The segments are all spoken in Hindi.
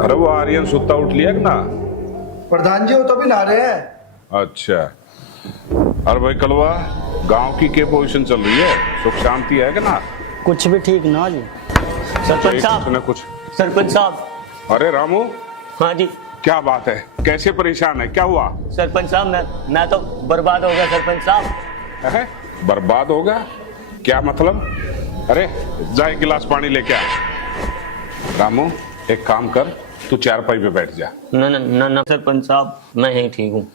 अरे वो आर्यन सुत्ता उठ लिया कि ना? प्रधान जी वो तो भी नहा रहे हैं। अच्छा। अरे भाई कलवा, गांव की क्या पोजीशन चल रही है? सुख शांति है कि ना? कुछ भी ठीक ना जी। सरपंच साहब, कुछ। सरपंच साहब। अरे रामू, हाँ जी। क्या बात है? कैसे परेशान है? क्या हुआ? सरपंच साहब मैं तो बर्बाद हो गया सरपंच साहब। है? बर्बाद होगा? क्या मतलब? अरे जा एक गिलास पानी लेके आ। रामू एक काम कर, तू चारपाई पे बैठ जा। न न न न सरपंच साहब, मैं ही ठीक हूँ।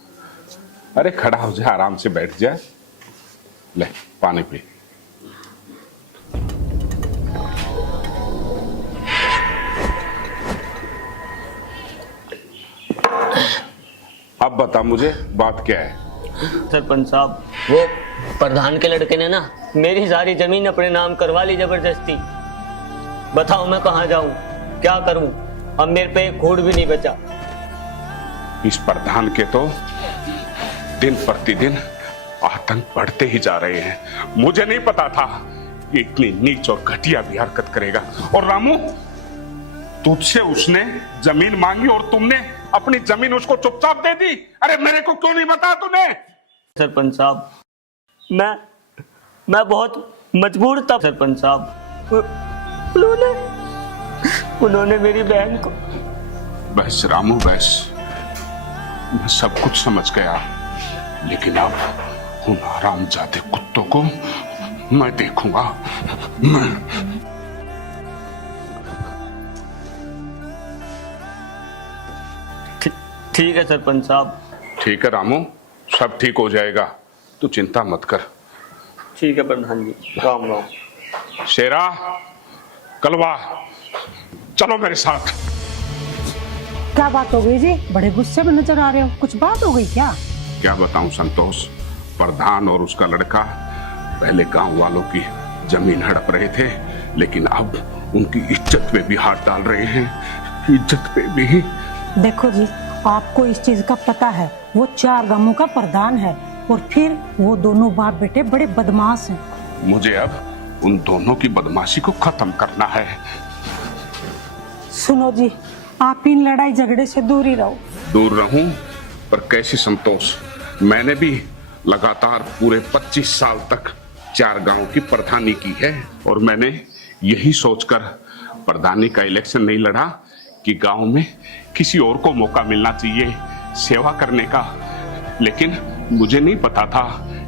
अरे खड़ा हो जा, आराम से बैठ जा। ले पानी पी। अब बता मुझे बात क्या है? सरपंच साहब, वो प्रधान के लड़के ने ना मेरी सारी जमीन अपने नाम करवा ली जबरदस्ती। बताओ मैं कहाँ जाऊं, क्या करूं? अब मेरे पे एक खूड भी नहीं बचा। इस प्रधान के तो दिन प्रतिदिन आतंक बढ़ते ही जा रहे हैं। मुझे नहीं पता था कि इतनी नीच और घटिया भी हरकत करेगा। और रामू, तुझसे उसने जमीन मांगी और तुमने अपनी जमीन उसको चुपचाप दे दी। अरे मेरे को क्यों नहीं बताया तूने? सरपंच साहब, मैं बहुत मजबूर था सरपंच साहब। उन्होंने मेरी बहन को। बस रामू बस, मैं सब कुछ समझ गया, लेकिन अब उन हरामजादे कुत्तों को मैं देखूंगा। मैं ठीक है सरपंच साहब। ठीक है रामू, सब ठीक हो जाएगा, तू चिंता मत कर। ठीक है प्रधान जी, राम राम। शेरा, कलवा, चलो मेरे साथ। क्या बात हो गई जी? बड़े गुस्से में नजर आ रहे हो, कुछ बात हो गई क्या? क्या बताऊं संतोष, प्रधान और उसका लड़का पहले गांव वालों की जमीन हड़प रहे थे, लेकिन अब उनकी इज्जत पे भी हाथ डाल रहे हैं। इज्जत पे भी। देखो जी, आपको इस चीज का पता है, वो 4 गांवों का प्रधान है और फिर वो दोनों बाप बेटे बड़े बदमाश हैं। मुझे अब उन दोनों की बदमाशी को खत्म करना है। सुनो जी, आप इन लड़ाई झगड़े से दूर ही रहो। दूर रहूं पर कैसे संतोष? मैंने भी लगातार पूरे 25 साल तक 4 गांव की प्रधानी की है और मैंने यही सोचकर प्रधानी का इलेक्शन नहीं लड़ा कि गांव में किसी और को मौका मिलना चाहिए सेवा करने का। लेकिन मुझे नहीं पता था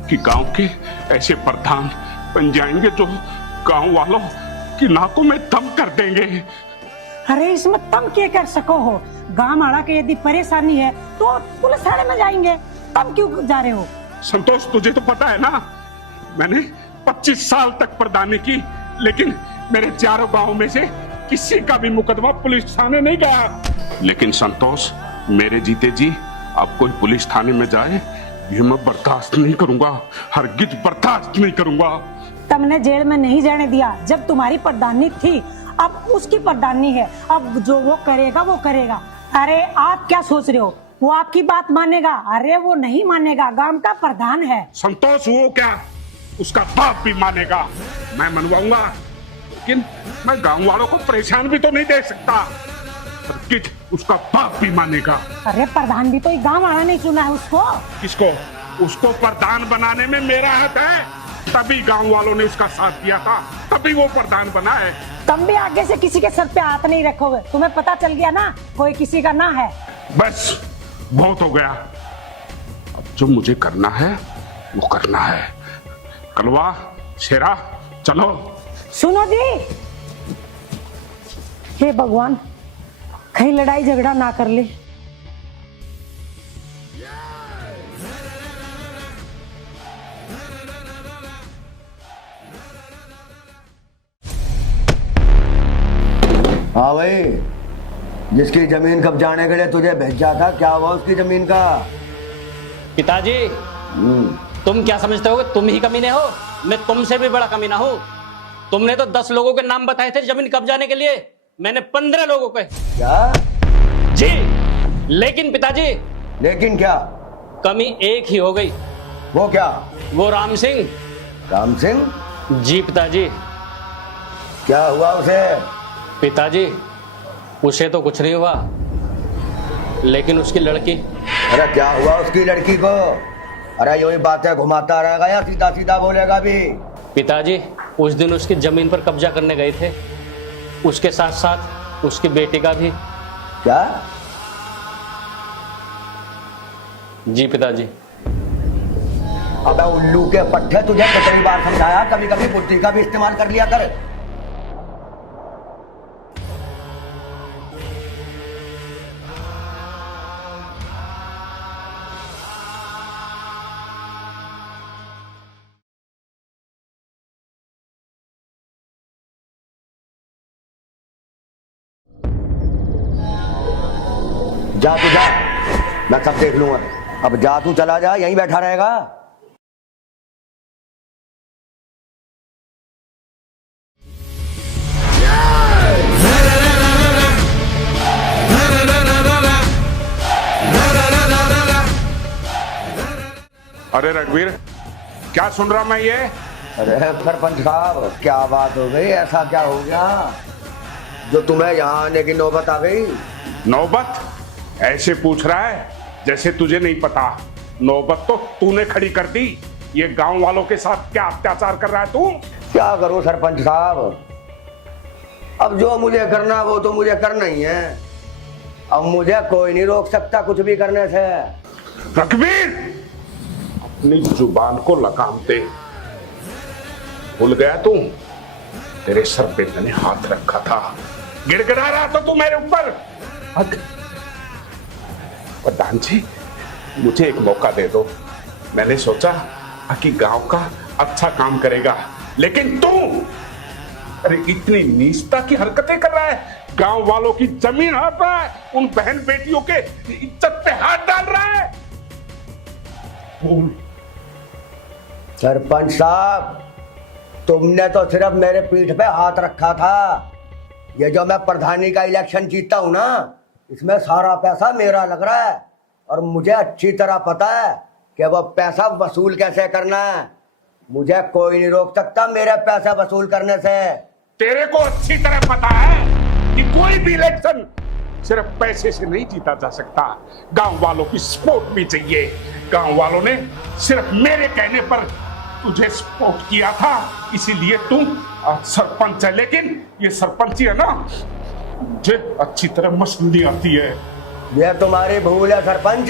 कि गांव के ऐसे प्रधान बन जाएंगे जो गांव वालों की नाकों में दम कर देंगे। अरे इसमें तुम क्या कर सको हो? गांव वाला के यदि परेशानी है तो पुलिस थाने में जाएंगे, तुम क्यों जा रहे हो? संतोष तुझे तो पता है ना, मैंने 25 साल तक प्रधानी की, लेकिन मेरे 4 गांव में से किसी का भी मुकदमा पुलिस थाने नहीं गया। लेकिन संतोष, मेरे जीते जी अब कोई पुलिस थाने में जाए ये मैं बर्दाश्त नहीं करूंगा, हरगिज बर्दाश्त नहीं करूंगा। तुमने जेल में नहीं जाने दिया जब तुम्हारी प्रधानी थी, अब उसकी प्रधानी है, अब जो वो करेगा वो करेगा। अरे आप क्या सोच रहे हो, वो आपकी बात मानेगा? अरे वो नहीं मानेगा, गांव का प्रधान है। संतोष वो क्या, उसका बाप भी मानेगा। मैं मनवाऊंगा, लेकिन मैं गांव वालों को परेशान भी तो नहीं देख सकता। उसका बाप भी मानेगा। अरे प्रधान भी तो एक गांव वाला नहीं चुना है उसको। किसको? उसको प्रधान बनाने में मेरा हाथ है, तभी गांव वालों ने उसका साथ दिया था, तभी वो प्रधान बना है। तुम भी आगे से किसी के सर पे हाथ नहीं रखोगे, तुम्हें पता चल गया ना कोई किसी का ना है। बस बहुत हो गया, अब जो मुझे करना है वो करना है। कलवा, शेरा, चलो। सुनो जी, हे भगवान, कहीं लड़ाई झगड़ा ना कर ले। हाँ भाई, जिसकी जमीन कब्जाने के लिए तुझे भेजा था, क्या हुआ उसकी जमीन का? पिताजी, तुम क्या समझते हो कि तुम ही कमीने हो? मैं तुमसे भी बड़ा कमीना हूँ। तुमने तो 10 लोगों के नाम बताए थे जमीन कब्जाने के लिए, मैंने 15 लोगों के। क्या? जी, लेकिन पिताजी। लेकिन क्या? कमी एक ही हो गई। वो क्या? वो राम सिंह। राम सिंह? जी पिताजी। क्या हुआ उसे? पिताजी उसे तो कुछ नहीं हुआ, लेकिन उसकी लड़की। अरे क्या हुआ उसकी लड़की को? अरे यही बातें घुमाता रहेगा या सीधा सीधा बोलेगा भी? पिताजी उस दिन उसकी जमीन पर कब्जा करने गए थे, उसके साथ साथ उसकी बेटी का भी। क्या? जी पिताजी। अबे उल्लू के पट्टे, तुझे कितनी बार समझाया, कभी कभी बुद्धि का भी इस्तेमाल कर लिया कर। जा तू जा, मैं सब देख लूंगा। अब जा तू, चला जा, यहीं बैठा रहेगा। अरे रघुवीर, क्या सुन रहा मैं ये? अरे सरपंच साहब, क्या बात हो गई? ऐसा क्या हो गया जो तुम्हें यहाँ आने की नौबत आ गई? नौबत? ऐसे पूछ रहा है जैसे तुझे नहीं पता। नौबत तो तूने खड़ी कर दी। ये गांव वालों के साथ क्या अत्याचार कर रहा है तू? क्या करूं सरपंच साहब, अब जो मुझे करना वो तो मुझे करना ही है। अब मुझे कोई नहीं रोक सकता कुछ भी करने से। रघुवीर, अपनी जुबान को लगाम दे। भूल गया तू? तेरे सर पे मैंने हाथ रखा था, गिड़गिड़ा रहा था तू मेरे ऊपर। प्रधान जी, मुझे एक मौका दे दो। मैंने सोचा कि गांव का अच्छा काम करेगा, लेकिन तू अरे इतनी नीचता की हरकतें कर रहा है। गांव वालों की जमीन हड़प रहा है, उन बहन बेटियों के इज्जत पे हाथ डाल रहा है। सरपंच साहब, तुमने तो सिर्फ मेरे पीठ पे हाथ रखा था। ये जो मैं प्रधानी का इलेक्शन जीता हूं ना, इसमें सारा पैसा मेरा लग रहा है और मुझे अच्छी तरह पता है कि वो पैसा वसूल कैसे करना है। मुझे कोई नहीं रोक सकता मेरे पैसे वसूल करने से। तेरे को अच्छी तरह पता है कि कोई भी इलेक्शन सिर्फ पैसे से नहीं जीता जा सकता। गांव वालों की सपोर्ट भी चाहिए। गांव वालों ने सिर्फ मेरे कहने पर तुझे सपोर्ट किया था, इसीलिए तू सरपंच है। लेकिन ये सरपंच है ना, मुझे अच्छी तरह मसली आती है। ये तुम्हारी भूल है सरपंच,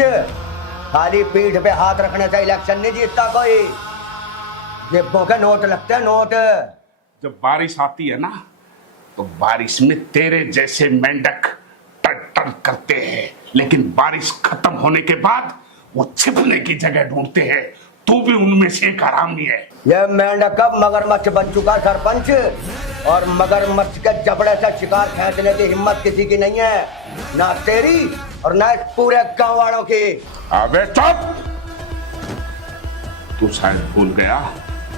खाली पीठ पे हाथ रखने से इलेक्शन नहीं जीतता कोई। जेबों के नोट लगते हैं, नोट। जब बारिश आती है ना, तो बारिश में तेरे जैसे मेंढक टर करते हैं, लेकिन बारिश खत्म होने के बाद वो छिपने की जगह ढूंढते हैं। तू भी उनमें से एक हरामी है। ये मेंढक अब मगरमच्छ बन चुका सरपंच, और मगरमच्छ के जबड़े से शिकार खींचने की हिम्मत किसी की नहीं है, ना तेरी और ना इस पूरे गांव वालों की। अबे चुप! तू शायद भूल गया,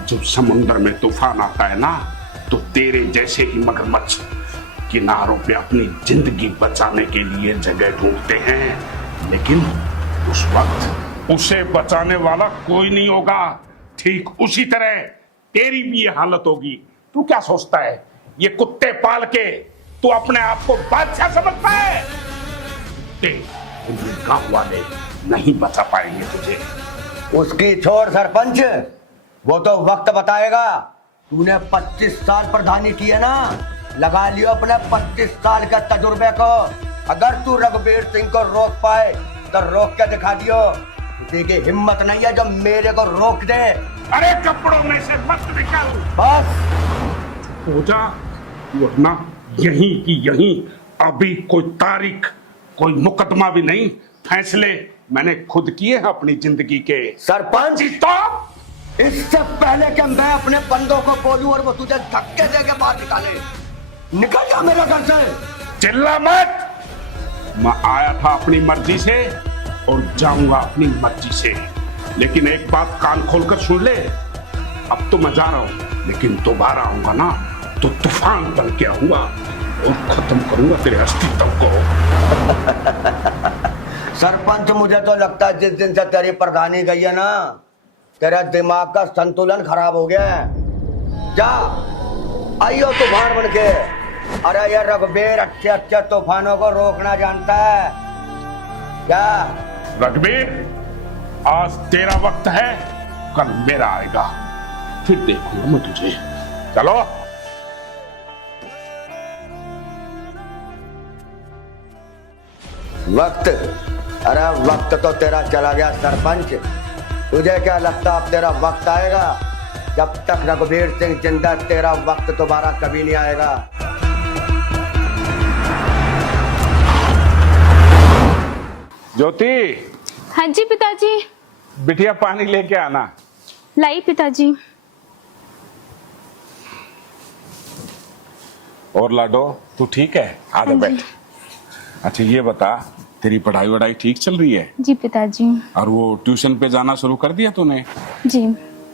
जब समुद्र में तूफान आता है ना, तो तेरे जैसे ही मगरमच्छ किनारों पे अपनी जिंदगी बचाने के लिए जगह ढूंढते हैं, लेकिन उस वक्त उसे बचाने वाला कोई नहीं होगा। ठीक उसी तरह तेरी भी ये हालत होगी। तू क्या सोचता है, ये कुत्ते पाल के तू अपने आप को बादशाह समझता है? कुत्ते गांव वाले नहीं बचा पाएंगे तुझे। उसकी छोड़ सरपंच, वो तो वक्त बताएगा। तूने 25 साल प्रधानी की है ना, लगा लियो अपने 25 साल के तजुर्बे को। अगर तू रघुवीर सिंह को रोक पाए तो रोक के दिखा दियो। किसी की हिम्मत नहीं है जो मेरे को रोक दे। अरे कपड़ों में से मत निकल, बस हो जा, वरना यहीं की यहीं अभी कोई तारीख, कोई मुकदमा भी नहीं, फैसले मैंने खुद किए हैं अपनी जिंदगी के। सरपंच, स्टॉप! इससे पहले कि मैं अपने बंदों को बोलूं और वो तुझे धक्के दे के बाहर निकाले, निकल जा मेरे घर से। चिल्ला मत! मैं आया था अपनी मर्जी से और जाऊंगा अपनी मर्जी से, लेकिन एक बात कान खोलकर सुन ले। अब तो मैं जा रहा हूं, लेकिन दोबारा आऊंगा ना तो तूफान बन के आऊंगा और खत्म करूंगा तेरे अस्तित्व को। सरपंच, मुझे तो लगता है जिस दिन से तेरी प्रधानी गई है ना, तेरा दिमाग का संतुलन खराब हो गया है। जा, आइयो तूफान बन के, अरे ये रघुबीर अच्छे अच्छे तूफानों को रोकना जानता है क्या? रघुबीर, आज तेरा वक्त है, कल मेरा आएगा, फिर देखूंगा मैं तुझे। चलो। वक्त? अरे वक्त तो तेरा चला गया सरपंच। तुझे क्या लगता अब तेरा वक्त आएगा? जब तक रघुबीर सिंह जिंदा तेरा वक्त दोबारा कभी नहीं आएगा। ज्योति, हाँ जी पिताजी। बिटिया पानी लेके आना। लाई पिताजी। और लाडो, तू ठीक है? आजा बैठ। अच्छा ये बता, तेरी पढ़ाई वढ़ाई ठीक चल रही है? जी पिताजी। और वो ट्यूशन पे जाना शुरू कर दिया तूने? जी।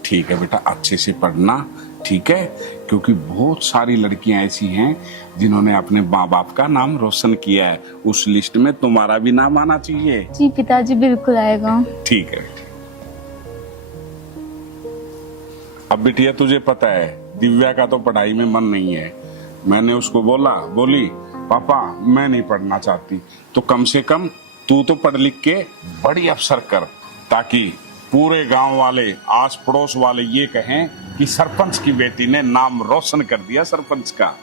ठीक है बेटा, अच्छे से पढ़ना, ठीक है? क्योंकि बहुत सारी लड़कियां ऐसी हैं जिन्होंने अपने माँ बाप का नाम रोशन किया है, उस लिस्ट में तुम्हारा भी नाम आना चाहिए। जी पिताजी, बिल्कुल आएगा। ठीक है। अब बिटिया तुझे पता है दिव्या का तो पढ़ाई में मन नहीं है। मैंने उसको बोली पापा मैं नहीं पढ़ना चाहती, तो कम से कम तू तो पढ़ लिख के बड़ी अफसर कर, ताकि पूरे गांव वाले, आस पड़ोस वाले ये कहें कि सरपंच की बेटी ने नाम रोशन कर दिया सरपंच का।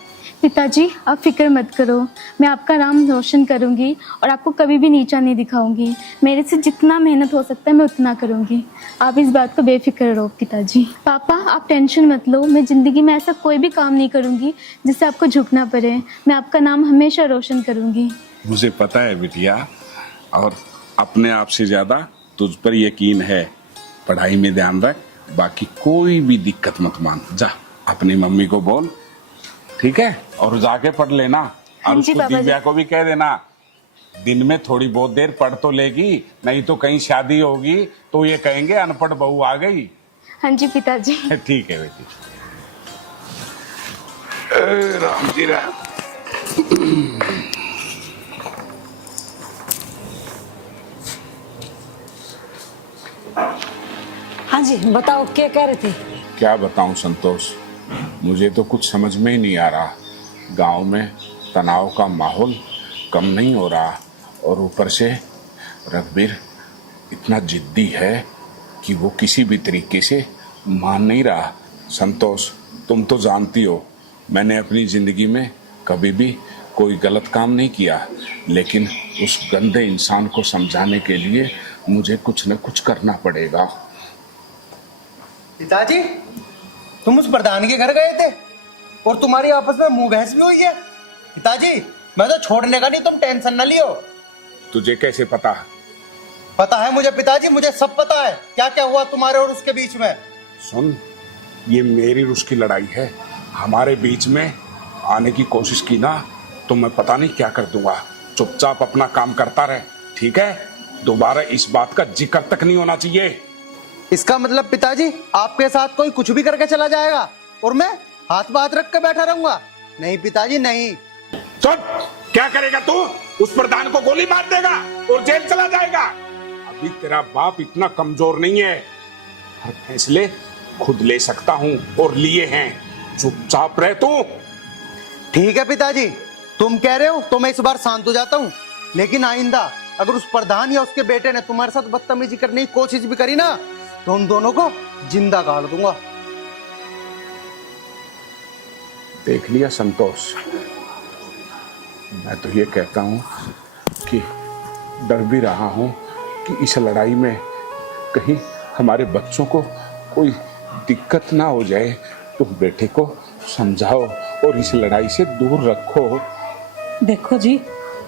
पिताजी आप फिक्र मत करो, मैं आपका नाम रोशन करूंगी और आपको कभी भी नीचा नहीं दिखाऊंगी। मेरे से जितना मेहनत हो सकता है मैं उतना करूंगी। आप इस बात को बेफिक्र रहो पिताजी। पापा आप टेंशन मत लो, मैं जिंदगी में ऐसा कोई भी काम नहीं करूंगी जिससे आपको झुकना पड़े। मैं आपका नाम हमेशा रोशन करूंगी। मुझे पता है बिटिया, और अपने आप से ज्यादा तुझ पर यकीन है। पढ़ाई में ध्यान रख, बाकी कोई भी दिक्कत मत मान। जा अपनी मम्मी को बोल, ठीक है? और जाके पढ़ लेना। और हाँ जी, उसको बाबा जी। दिव्या को भी कह देना, दिन में थोड़ी बहुत देर पढ़ तो लेगी, नहीं तो कहीं शादी होगी तो ये कहेंगे अनपढ़ बहू आ गई। हाँ जी पिताजी। ठीक है बेटी। राम जी राम। हाँ जी बताओ, क्या कह रहे थे? क्या बताऊं संतोष, मुझे तो कुछ समझ में ही नहीं आ रहा। गांव में तनाव का माहौल कम नहीं हो रहा, और ऊपर से रघुबीर इतना जिद्दी है कि वो किसी भी तरीके से मान नहीं रहा। संतोष तुम तो जानती हो, मैंने अपनी जिंदगी में कभी भी कोई गलत काम नहीं किया, लेकिन उस गंदे इंसान को समझाने के लिए मुझे कुछ न कुछ करना पड़ेगा। पिताजी तुम उस प्रधान के घर गए थे और तुम्हारी आपस में मुंह बहस भी हुई है। पिताजी मैं तो छोड़ने का नहीं, तुम टेंशन न लियो। तुझे कैसे पता? पता है मुझे पिताजी, मुझे सब पता है क्या क्या हुआ तुम्हारे और उसके बीच में। सुन, ये मेरी और उसकी लड़ाई है। हमारे बीच में आने की कोशिश की ना तो मैं पता नहीं क्या कर दूंगा। चुपचाप अपना काम करता रहे, ठीक है? दोबारा इस बात का जिक्र तक नहीं होना चाहिए। इसका मतलब पिताजी आपके साथ कोई कुछ भी करके चला जाएगा और मैं हाथ बात रख के बैठा रहूंगा? नहीं पिताजी नहीं। चुप! क्या करेगा तू? उस प्रधान को गोली मार देगा और जेल चला जाएगा। अभी तेरा बाप इतना कमजोर नहीं है, हर फैसले खुद ले सकता हूँ और लिए हैं। चुपचाप रह तू। ठीक है पिताजी, तुम कह रहे हो तो मैं इस बार शांत हो जाता हूँ, लेकिन आइंदा अगर उस प्रधान या उसके बेटे ने तुम्हारे साथ बदतमीजी करने की कोशिश भी करी ना तो उन दोनों को जिंदा गाड़ दूंगा। देख लिया संतोष, मैं तो ये कहता हूँ कि डर भी रहा हूँ कि इस लड़ाई में कहीं हमारे बच्चों को कोई दिक्कत ना हो जाए। तुम बेटे को समझाओ और इस लड़ाई से दूर रखो। देखो जी,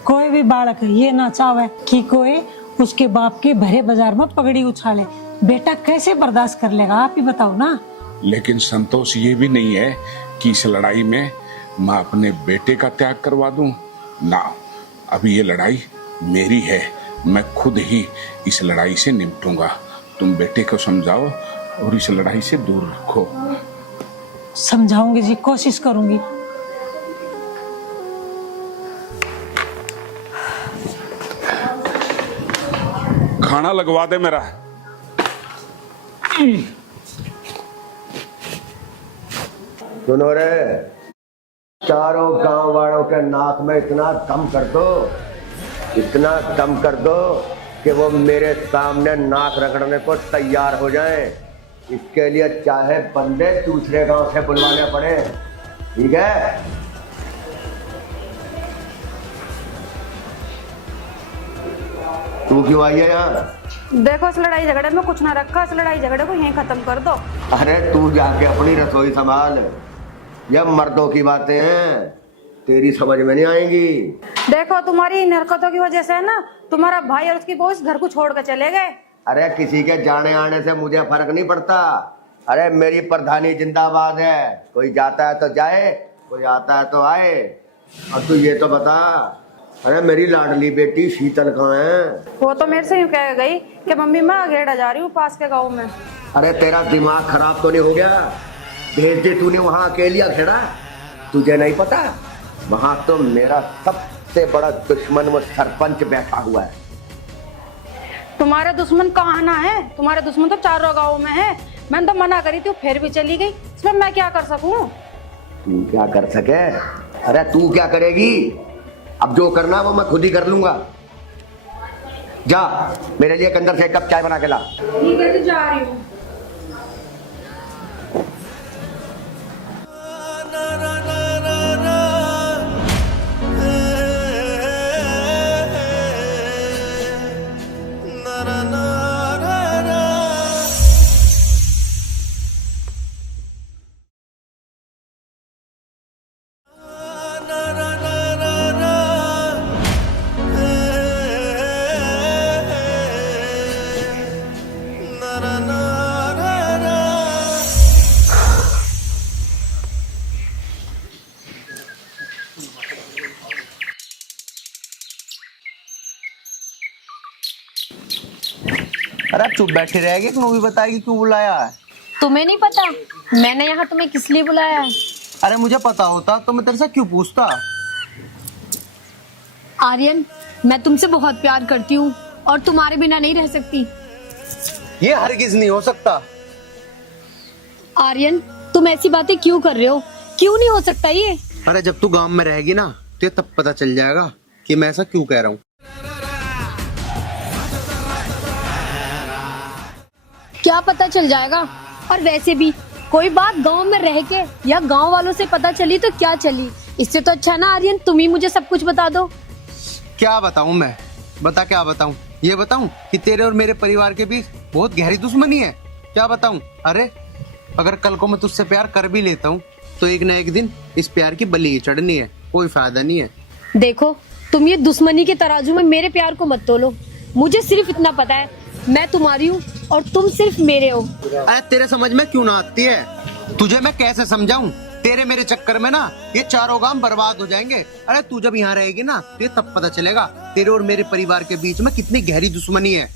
कोई भी बालक ये ना चाहे कि कोई उसके बाप के भरे बाजार में पगड़ी उछाले। बेटा कैसे बर्दाश्त कर लेगा, आप ही बताओ ना। लेकिन संतोष ये भी नहीं है कि इस लड़ाई में मैं अपने बेटे का त्याग करवा दूं ना। अभी ये लड़ाई मेरी है, मैं खुद ही इस लड़ाई से निपटूंगा। तुम बेटे को समझाओ और इस लड़ाई से दूर रखो। समझाऊंगी जी, कोशिश करूंगी। खाना लगवा दे मेरा। सुनो रे, चारों गांव वालों के नाक में इतना दम कर दो, इतना दम कर दो कि वो मेरे सामने नाक रगड़ने को तैयार हो जाएं। इसके लिए चाहे बंदे दूसरे गांव से बुलवाने पड़े, ठीक है? तू क्यों आई है यहाँ? देखो, इस लड़ाई झगड़े में कुछ ना रखा, इस लड़ाई झगड़े को यहीं खत्म कर दो। अरे तू जाके अपनी रसोई संभाल, ये मर्दों की बातें हैं, तेरी समझ में नहीं आएंगी। देखो, तुम्हारी इन हरकतों की वजह से है ना, तुम्हारा भाई और उसकी बहू इस घर को छोड़ कर चले गए। अरे किसी के जाने आने से मुझे फर्क नहीं पड़ता। अरे मेरी प्रधानी जिंदाबाद है, कोई जाता है तो जाए, कोई आता है तो आए। और तू ये तो बता, अरे मेरी लाडली बेटी शीतल कहाँ है? वो तो मेरे से यूं कह गई कि मम्मी मैं अगेड़ा जा रही हूँ पास के गाँव में। अरे तेरा दिमाग खराब तो नहीं हो गया? भेज दे तूने वहाँ अकेली अखेड़ा, तुझे नहीं पता वहाँ तो मेरा सबसे बड़ा दुश्मन वो सरपंच बैठा हुआ है। तुम्हारे दुश्मन कहाँ ना है? तुम्हारे दुश्मन तो चारों गाँव में है। मैंने तो मना करी थी, फिर भी चली गई। इसमें मैं क्या कर सकूं? तू क्या कर सके? अरे तू क्या करेगी? अब जो करना वो मैं खुद ही कर लूंगा। जा मेरे लिए अंदर से एक कप चाय बना के ला। ठीक है, तो जा रही हूँ। अरे आप चुप बैठे रहेगी, क्यों भी बताएगी क्यों बुलाया है? तुम्हें नहीं पता मैंने यहाँ तुम्हें किस लिए बुलाया है? अरे मुझे पता होता तो मैं तेरे से क्यों पूछता। आर्यन, मैं तुमसे बहुत प्यार करती हूँ और तुम्हारे बिना नहीं रह सकती। ये हरगिज नहीं हो सकता। आर्यन, तुम ऐसी बातें क्यों कर रहे हो? क्यों नहीं हो सकता ये? अरे जब तू गांव में रहेगी ना तो तब पता चल जाएगा कि मैं ऐसा क्यों कह रहा हूँ। क्या पता चल जाएगा? और वैसे भी कोई बात गांव में रह के या गांव वालों से पता चली तो क्या चली, इससे तो अच्छा है ना आर्यन तुम ही मुझे सब कुछ बता दो। क्या बताऊं मैं? बता क्या बताऊं? ये बताऊं कि तेरे और मेरे परिवार के बीच बहुत गहरी दुश्मनी है? क्या बताऊं? अरे अगर कल को मैं तुझसे प्यार कर भी लेता हूँ तो एक न एक दिन इस प्यार की बलि चढ़नी है, कोई फायदा नहीं है। देखो, तुम ये दुश्मनी के तराजू में मेरे प्यार को मत तोलो। मुझे सिर्फ इतना पता है, मैं तुम्हारी हूँ और तुम सिर्फ मेरे हो। अरे तेरे समझ में क्यों ना आती है? तुझे मैं कैसे समझाऊं? तेरे मेरे चक्कर में ना ये चारों गांव बर्बाद हो जाएंगे। अरे तू जब यहाँ रहेगी ना तो ये तब पता चलेगा तेरे और मेरे परिवार के बीच में कितनी गहरी दुश्मनी है।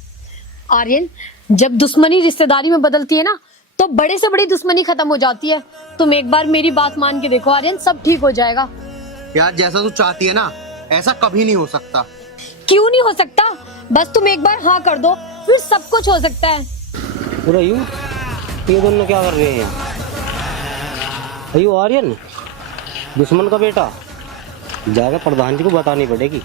आर्यन, जब दुश्मनी रिश्तेदारी में बदलती है ना तो बड़े से बड़ी दुश्मनी खत्म हो जाती है। तुम एक बार मेरी बात मान के देखो आर्यन, सब ठीक हो जाएगा। यार जैसा तू चाहती है ना ऐसा कभी नहीं हो सकता। क्यों नहीं हो सकता? बस तुम एक बार हाँ कर दो, फिर सब कुछ हो सकता है। ये दोनों क्या कर रहे हैं यहाँ? अयो आर्यन, दुश्मन का बेटा, जाकर प्रधान जी को बतानी पड़ेगी।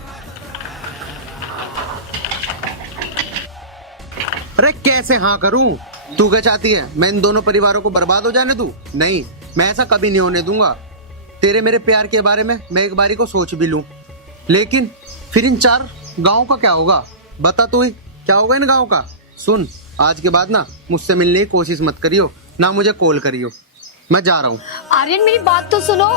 अरे कैसे हाँ करूं? तू क्या चाहती है? मैं इन दोनों परिवारों को बर्बाद हो जाने दूं? नहीं, मैं ऐसा कभी नहीं होने दूंगा। तेरे मेरे प्यार के बारे में मैं एक बारी को सोच भी लूं, लेकिन फिर इन चार गाँव का क्या होगा? बता तू ही, क्या होगा इन गाँव का? सुन, आज के बाद ना मुझसे मिलने की कोशिश मत करियो, ना मुझे कॉल करियो। मैं जा रहा हूँ। आर्यन, मेरी बात तो सुनो।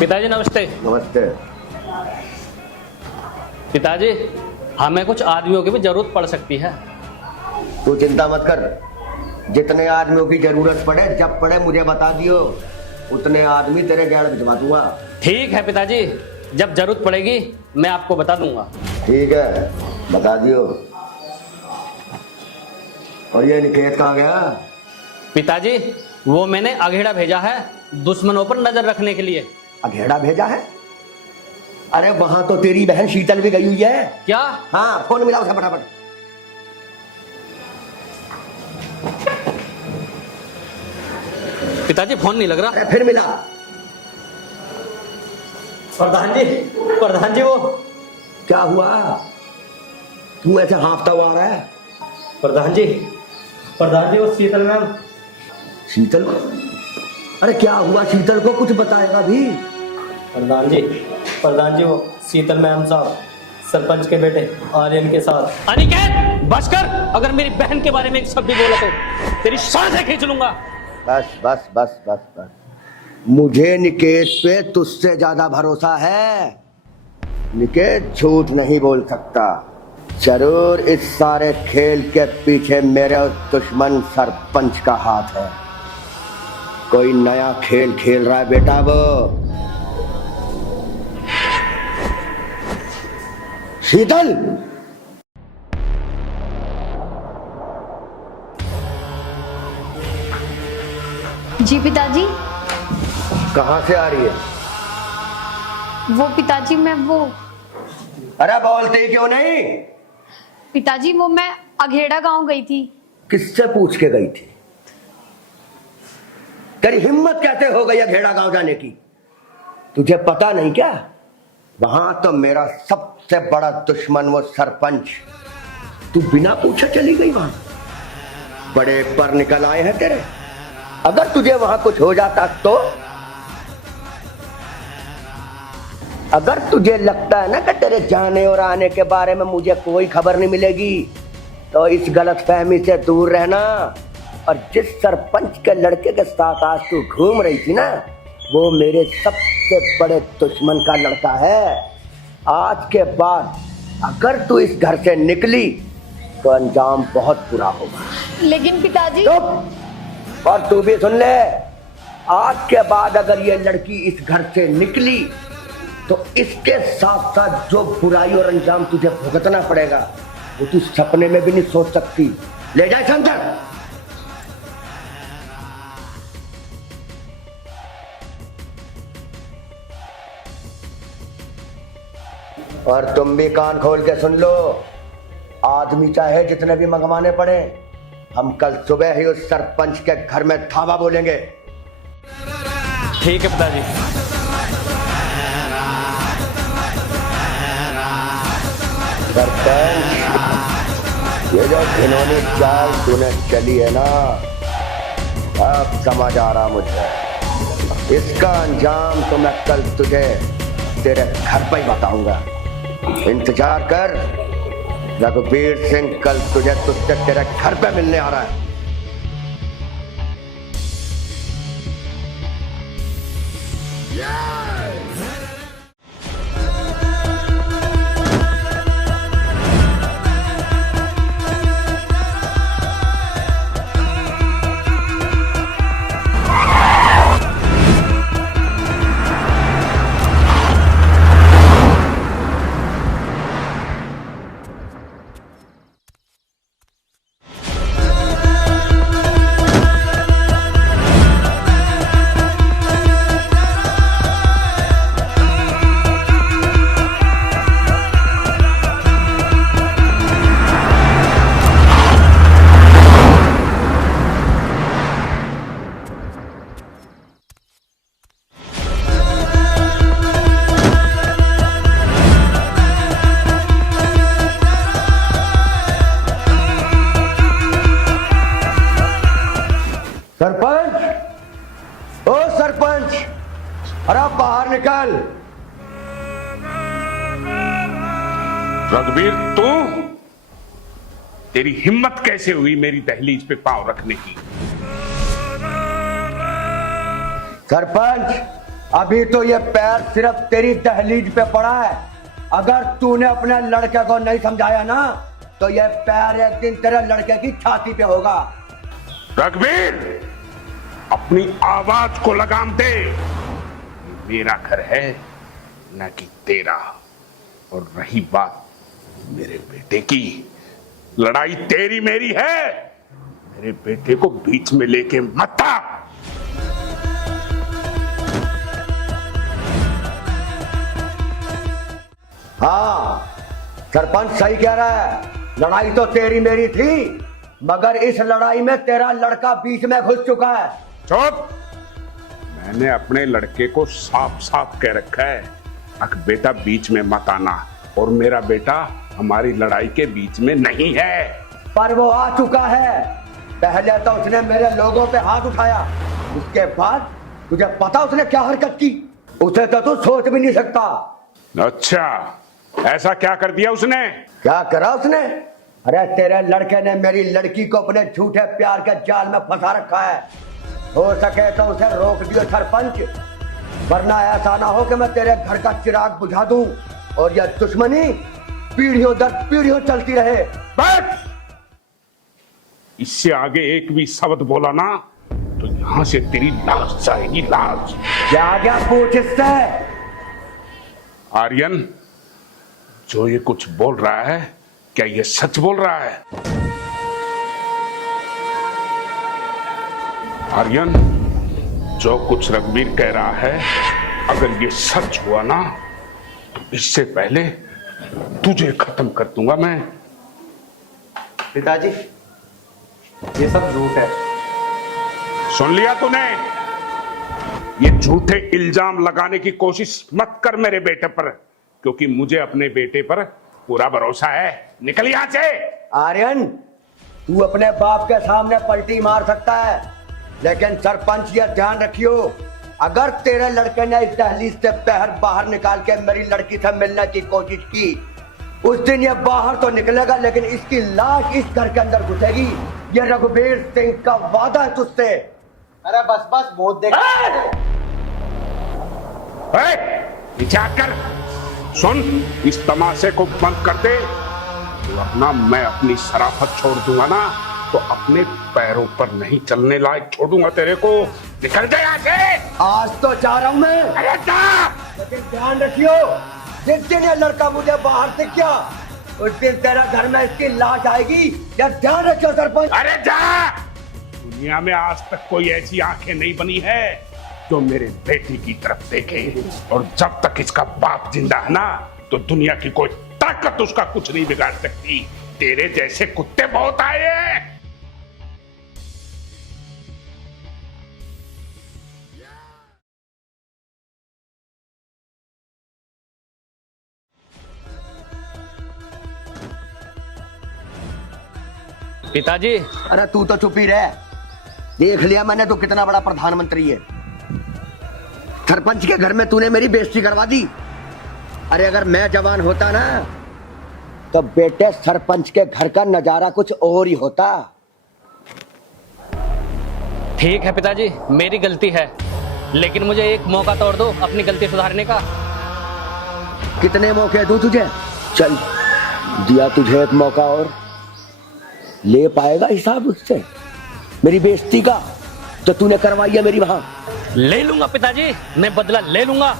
पिताजी नमस्ते। नमस्ते। पिताजी, हमें कुछ आदमियों की भी जरूरत पड़ सकती है। तू चिंता मत कर, जितने आदमियों की जरूरत पड़े जब पड़े मुझे बता दियो, उतने आदमी तेरे गैर भिजवा दूंगा। ठीक है पिताजी, जब जरूरत पड़ेगी मैं आपको बता दूंगा। ठीक है, बता दियो। और ये निकेत कहाँ गया? पिताजी, वो मैंने अघेड़ा भेजा है दुश्मनों पर नजर रखने के लिए। अघेड़ा भेजा है? अरे वहां तो तेरी बहन शीतल भी गई हुई है। क्या? हाँ, फोन मिला उसका फटाफट। पिताजी फोन नहीं लग रहा। अरे फिर मिला। प्रधान जी वो क्या हुआ? तू ऐसे हाफता हुआ आ रहा है? प्रधान जी वो शीतल मैम। शीतल को? अरे क्या हुआ शीतल को? कुछ बताएगा भी? प्रधान जी वो शीतल मैम साहब सरपंच के बेटे आर्यन के साथ। अनिकेत बस कर, अगर मेरी बहन के बारे में एक शब्द भी बोला तो तेरी सांसें खींच लूंगा। बस बस बस बस बस। मुझे निकेत पे तुझसे ज्यादा भरोसा है। निकेत झूठ नहीं बोल सकता। जरूर इस सारे खेल के पीछे मेरे दुश्मन सरपंच का हाथ है। कोई नया खेल खेल रहा है बेटा वो। शीतल, जी पिताजी। कहां से आ रही है? वो पिताजी मैं वो अरे बोलते ही क्यों नहीं? पिताजी वो मैं अघेड़ा गांव गई थी। किससे पूछ के गई थी? तेरी हिम्मत कैसे हो गई अघेड़ा गांव जाने की? तुझे पता नहीं क्या? वहां तो मेरा सबसे बड़ा दुश्मन वो सरपंच। तू बिना पूछे चली गई वहां? बड़े पर निकल आए हैं तेरे। अगर तुझे वहां कुछ हो जाता तो? अगर तुझे लगता है ना कि तेरे जाने और आने के बारे में मुझे कोई खबर नहीं मिलेगी, तो इस गलतफहमी से दूर रहना। और जिस सरपंच के लड़के के साथ आज तू घूम रही थी ना, वो मेरे सबसे बड़े दुश्मन का लड़का है। आज के बाद अगर तू इस घर से निकली तो अंजाम बहुत बुरा होगा। लेकिन पिताजी। चुप! और तू भी सुन ले, आज के बाद अगर ये लड़की इस घर से निकली तो इसके साथ साथ जो बुराई और अंजाम तुझे भुगतना पड़ेगा वो तू सपने में भी नहीं सोच सकती। ले जाए संतर। और तुम भी कान खोल के सुन लो, आदमी चाहे जितने भी मंगवाने पड़े, हम कल सुबह ही उस सरपंच के घर में धावा बोलेंगे। ठीक है पिताजी। सरपंच, ये जो घिनौनी चाल तूने चली है ना, अब समझ आ रहा मुझे। इसका अंजाम तो मैं कल तुझे तेरे घर पर ही बताऊंगा। इंतजार कर, रघुवीर सिंह कल तुझे तुझसे तेरे घर पे मिलने आ रहा है। सरपंच, ओ सरपंच, अरे बाहर निकल। रघुवीर, तू? तेरी हिम्मत कैसे हुई मेरी दहलीज पे पांव रखने की? सरपंच, अभी तो ये पैर सिर्फ तेरी दहलीज पे पड़ा है। अगर तूने अपने लड़के को नहीं समझाया ना, तो ये पैर एक दिन तेरे लड़के की छाती पे होगा। रघुवीर, अपनी आवाज को लगाम दे। मेरा घर है न कि तेरा। और रही बात मेरे बेटे की, लड़ाई तेरी मेरी है। मेरे बेटे को बीच में लेके मत आ। हाँ, सरपंच सही कह रहा है। लड़ाई तो तेरी मेरी थी, मगर इस लड़ाई में तेरा लड़का बीच में घुस चुका है। चुप। मैंने अपने लड़के को साफ साफ कह रखा है, अक बेटा बीच में मत आना, और मेरा बेटा हमारी लड़ाई के बीच में नहीं है। पर वो आ चुका है। पहले तो उसने मेरे लोगों पे हाथ उठाया, उसके बाद तुझे पता उसने क्या हरकत की, उसे तो तू सोच भी नहीं सकता। अच्छा, ऐसा क्या कर दिया उसने? क्या करा उसने? अरे तेरे लड़के ने मेरी लड़की को अपने झूठे प्यार के जाल में फंसा रखा है। हो सके तो उसे रोक दियो सरपंच, वरना ऐसा ना हो कि मैं तेरे घर का चिराग बुझा दूं और यह दुश्मनी पीढ़ियों दर पीढ़ियों चलती रहे। बैठ। इससे आगे एक भी शब्द बोला ना तो यहां से तेरी लाश जाएगी, लाश। क्या पूछ इससे? आर्यन, जो ये कुछ बोल रहा है, क्या ये सच बोल रहा है? आर्यन, जो कुछ रघुवीर कह रहा है, अगर ये सच हुआ ना तो इससे पहले तुझे खत्म कर दूंगा मैं। पिताजी, ये सब झूठ है। सुन लिया तूने? ये झूठे इल्जाम लगाने की कोशिश मत कर मेरे बेटे पर, क्योंकि मुझे अपने बेटे पर पूरा भरोसा है। निकल यहां से। आर्यन, तू अपने बाप के सामने पलटी मार सकता है, लेकिन सरपंच ये ध्यान रखियो, अगर तेरे लड़के ने इस दहलीज से पैर बाहर निकाल के मेरी लड़की से मिलने की कोशिश की, उस दिन ये बाहर तो निकलेगा, लेकिन इसकी लाश इस घर के अंदर घुसेगी। ये रघुवीर सिंह का वादा है तुझसे। अरे बस बस, बहुत देख। विचार कर। सुन, इस तमाशे को बंद कर दे, वरना मैं अपनी शराफत छोड़ दूंगा ना तो अपने पैरों पर नहीं चलने लायक छोड़ूंगा तेरे को। निकल जा यहाँ से। आज तो जा रहा हूं मैं। अरे जा। लेकिन ध्यान रखियो, जिस दिन ये लड़का मुझे बाहर से किया, उस दिन तेरा घर में इसकी लाश आएगी। या ध्यान रखियो सरपंच। अरे जा। दुनिया में आज तक कोई ऐसी आंखें नहीं बनी है जो मेरे बेटी की तरफ देखे, और जब तक इसका बाप जिंदा है ना तो दुनिया की कोई ताकत उसका कुछ नहीं बिगाड़ सकती। तेरे जैसे कुत्ते बहुत आए हैं। पिताजी, अरे तू तो चुप ही रह। देख लिया मैंने तो कितना बड़ा प्रधानमंत्री है। सरपंच के घर में तूने मेरी बेइज्जती करवा दी। अरे अगर मैं जवान होता ना तो बेटे सरपंच के घर का नजारा कुछ और ही होता। ठीक है पिताजी, मेरी गलती है, लेकिन मुझे एक मौका तो और दो अपनी गलती सुधारने का। कितने मौके दूं तुझे? चल, दिया तुझे एक मौका और। ले पाएगा हिसाब उससे मेरी बेइज्जती का तो तूने करवाई है मेरी वहां। ले लूंगा पिताजी, मैं बदला ले लूंगा।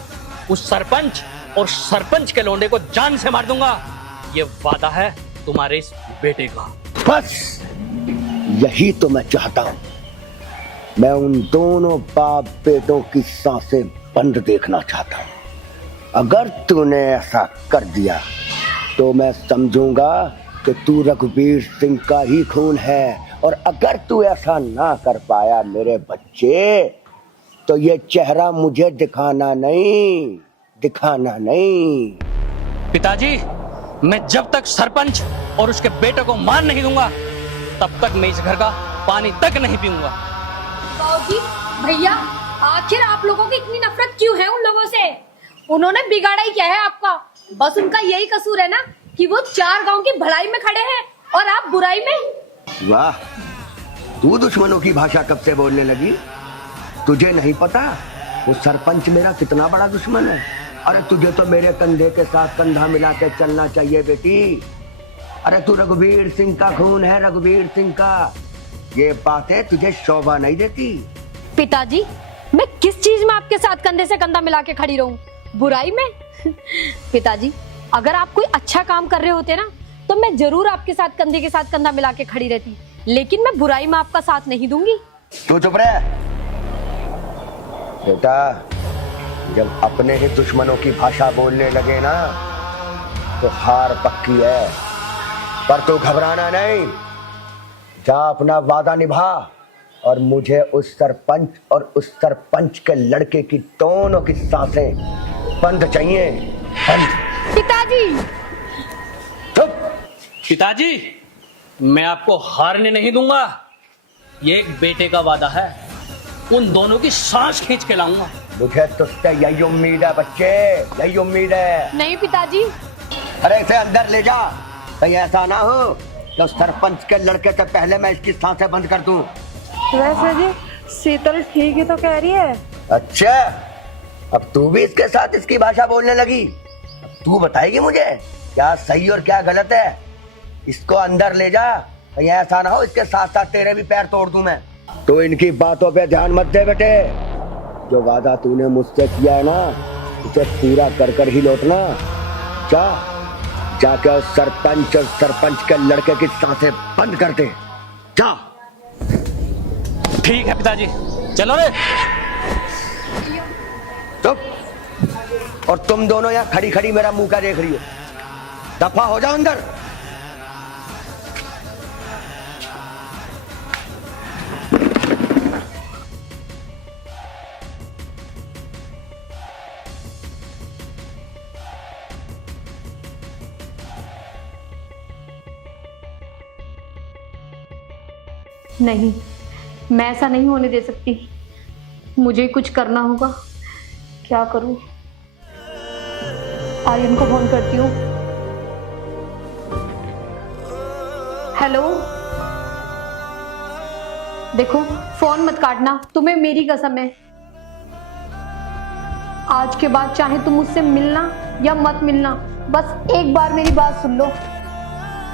उस सरपंच और सरपंच के लोंडे को जान से मार दूंगा। ये वादा है तुम्हारे इस बेटे का। बस यही तो मैं चाहता हूं। मैं उन दोनों बाप बेटों की सांसें बंद देखना चाहता हूं। अगर तूने ऐसा कर दिया तो मैं समझूंगा कि तू रघुवीर सिंह का ही खून है, और अगर तू ऐसा ना कर पाया मेरे बच्चे, तो ये चेहरा मुझे दिखाना नहीं। पिताजी, मैं जब तक सरपंच और उसके बेटे को मार नहीं दूंगा, तब तक मैं इस घर का पानी तक नहीं पीऊंगा। बाबूजी, भैया, आखिर आप लोगों की इतनी नफरत क्यों है उन लोगों से? उन्होंने बिगाड़ा ही क्या है आपका? बस उनका यही कसूर है ना कि वो 4 गांव की भलाई में खड़े हैं और आप बुराई में। वाह, तू दुश्मनों की भाषा कब से बोलने लगी? तुझे नहीं पता वो सरपंच मेरा कितना बड़ा दुश्मन है? अरे तुझे तो मेरे कंधे के साथ कंधा मिला के चलना चाहिए बेटी। अरे तू रघुवीर सिंह का खून है, रघुवीर सिंह का। ये बातें तुझे शोभा नहीं देती। पिताजी, मैं किस चीज में आपके साथ कंधे से कंधा मिला के खड़ी रहूं? बुराई में? पिताजी, अगर आप कोई अच्छा काम कर रहे होते ना तो मैं जरूर आपके साथ कंधे के साथ कंधा मिला के खड़ी रहती, लेकिन मैं बुराई में आपका साथ नहीं दूंगी। तू चुप रह बेटा। जब अपने ही दुश्मनों की भाषा बोलने लगे ना तो हार पक्की है, पर तू घबराना नहीं। जा अपना वादा निभा और मुझे उस सरपंच और उस सरपंच के लड़के की दोनों की सांसें बंद चाहिए, बंद। पिताजी चुप। पिताजी, मैं आपको हारने नहीं दूंगा। ये एक बेटे का वादा है, उन दोनों की सांस खींच के लाऊंगा। मुझे तुझसे यही उम्मीद है बच्चे, यही उम्मीद है। नहीं पिताजी। अरे इसे अंदर ले जा, कहीं ऐसा ना हो तो सरपंच के लड़के से पहले मैं इसकी सांसें बंद कर दूं। वैसे जी शीतल ठीक ही तो कह रही है। अच्छा, अब तू भी इसके साथ इसकी भाषा बोलने लगी। अब तू बताएगी मुझे क्या सही और क्या गलत है। इसको अंदर ले जा, कहीं ऐसा ना हो इसके साथ साथ तेरे भी पैर तोड़ दूं मैं। तो इनकी बातों पे ध्यान मत दे बेटे, जो वादा तूने मुझसे किया है ना उसे पूरा कर कर ही लौटना। जा जाकर सरपंच और सरपंच के लड़के की सांसें बंद कर दे, जा। ठीक है पिताजी, चलो रे। चुप। और तुम दोनों यहाँ खड़ी खड़ी मेरा मुंह का देख रही हो, दफा हो जाओ अंदर। नहीं, मैं ऐसा नहीं होने दे सकती। मुझे कुछ करना होगा। क्या करूं? आर्यन को फोन करती हूँ। हेलो, देखो फोन मत काटना, तुम्हें मेरी कसम है। आज के बाद चाहे तुम मुझसे मिलना या मत मिलना, बस एक बार मेरी बात सुन लो।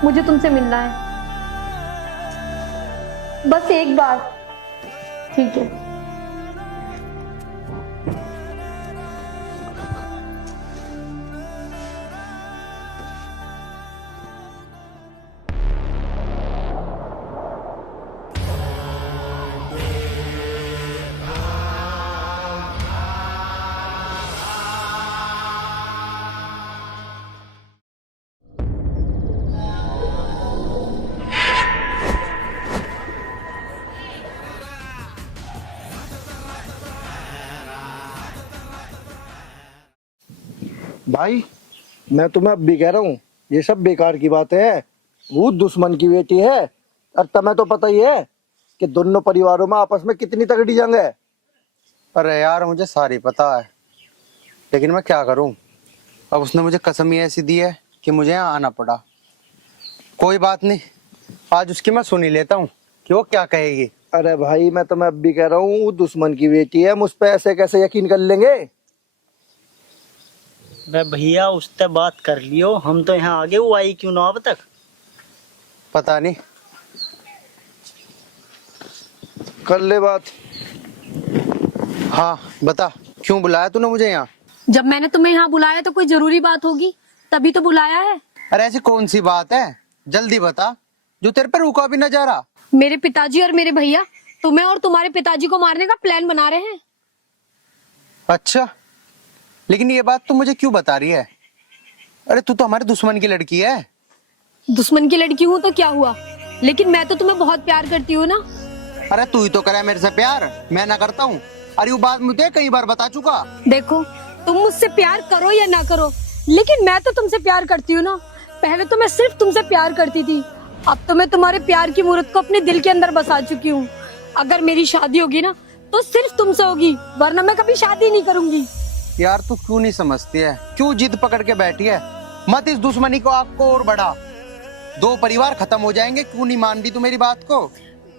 मुझे तुमसे मिलना है, बस एक बार। ठीक है। भाई मैं तुम्हें अब भी कह रहा हूँ, ये सब बेकार की बात है। वो दुश्मन की बेटी है और तुम्हें तो पता ही है कि दोनों परिवारों में आपस में कितनी तगड़ी जंग है। अरे यार मुझे सारी पता है, लेकिन मैं क्या करूं। अब उसने मुझे कसम ही ऐसी दी है कि मुझे यहाँ आना पड़ा। कोई बात नहीं, आज उसकी मैं सुन ही लेता हूँ कि वो क्या कहेगी। अरे भाई मैं तुम्हें अब भी कह रहा हूँ, वो दुश्मन की बेटी है, मुझ पे ऐसे कैसे यकीन कर लेंगे। वे भैया उससे बात कर लियो, हम तो यहाँ आगे वो आई क्यों ना अब तक। पता नहीं, कर ले बात। हाँ बता, क्यों बुलाया तूने मुझे यहाँ? जब मैंने तुम्हें यहाँ बुलाया तो कोई जरूरी बात होगी, तभी तो बुलाया है। अरे ऐसी कौन सी बात है, जल्दी बता, जो तेरे पर रुका भी न जा रहा। मेरे पिताजी और मेरे भैया तुम्हें और तुम्हारे पिताजी को मारने का प्लान बना रहे हैं। अच्छा, लेकिन ये बात तू मुझे क्यों बता रही है? अरे तू तो हमारे दुश्मन की लड़की है। दुश्मन की लड़की हूँ तो क्या हुआ, लेकिन मैं तो तुम्हें बहुत प्यार करती हूँ ना। अरे तू ही तो करे मेरे से प्यार, मैं ना करता हूँ। अरे वो बात मुझे कई बार बता चुका। देखो तुम मुझसे प्यार करो या ना करो, लेकिन मैं तो तुमसे प्यार करती हूँ ना। पहले तो मैं सिर्फ तुमसे प्यार करती थी, अब तो मैं तुम्हारे प्यार की मूर्त को अपने दिल के अंदर बसा चुकी हूँ। अगर मेरी शादी होगी ना तो सिर्फ तुमसे होगी, वरना मैं कभी शादी नहीं करूंगी। यार तू क्यों नहीं समझती है, क्यों जिद पकड़ के बैठी है? मत इस दुश्मनी को आपको और बढ़ा, दो परिवार खत्म हो जाएंगे। क्यों नहीं मान रही तू मेरी बात को?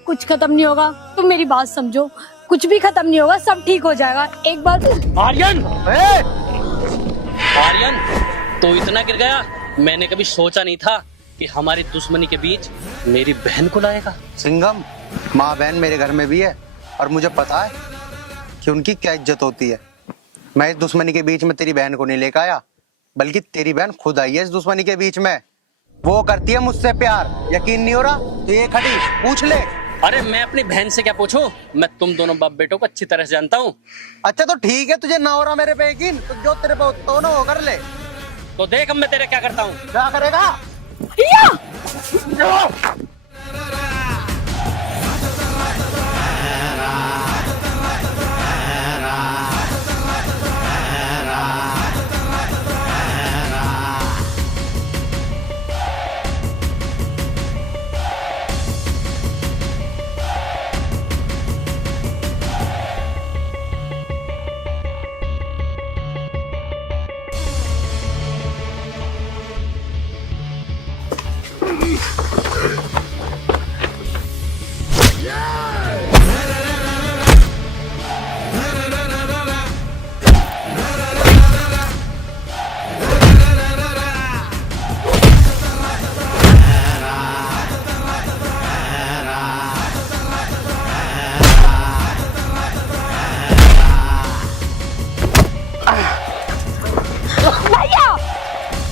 कुछ खत्म नहीं होगा, तुम मेरी बात समझो। कुछ भी खत्म नहीं होगा, सब ठीक हो जाएगा। एक बार आर्यन, आर्यन तो इतना गिर गया। मैंने कभी सोचा नहीं था कि हमारी दुश्मनी के बीच मेरी बहन को लाएगा। सिंघम, माँ बहन मेरे घर में भी है और मुझे पता है कि उनकी क्या इज्जत होती है। मैं इस दुश्मनी के बीच में तेरी बहन को नहीं लेकर आया, बल्कि तेरी बहन खुद आई है इस दुश्मनी के बीच में। वो करती है मुझसे प्यार, यकीन नहीं हो रहा तो ये खड़ी पूछ ले। अरे मैं अपनी बहन से क्या पूछूं, मैं तुम दोनों बाप बेटों को अच्छी तरह से जानता हूँ। अच्छा तो ठीक है, तुझे ना हो रहा मेरे पे यकीन, तो जो तेरे पे तो ना वो कर ले। तो देख अब मैं तेरे क्या करता हूँ। क्या करेगा? भैया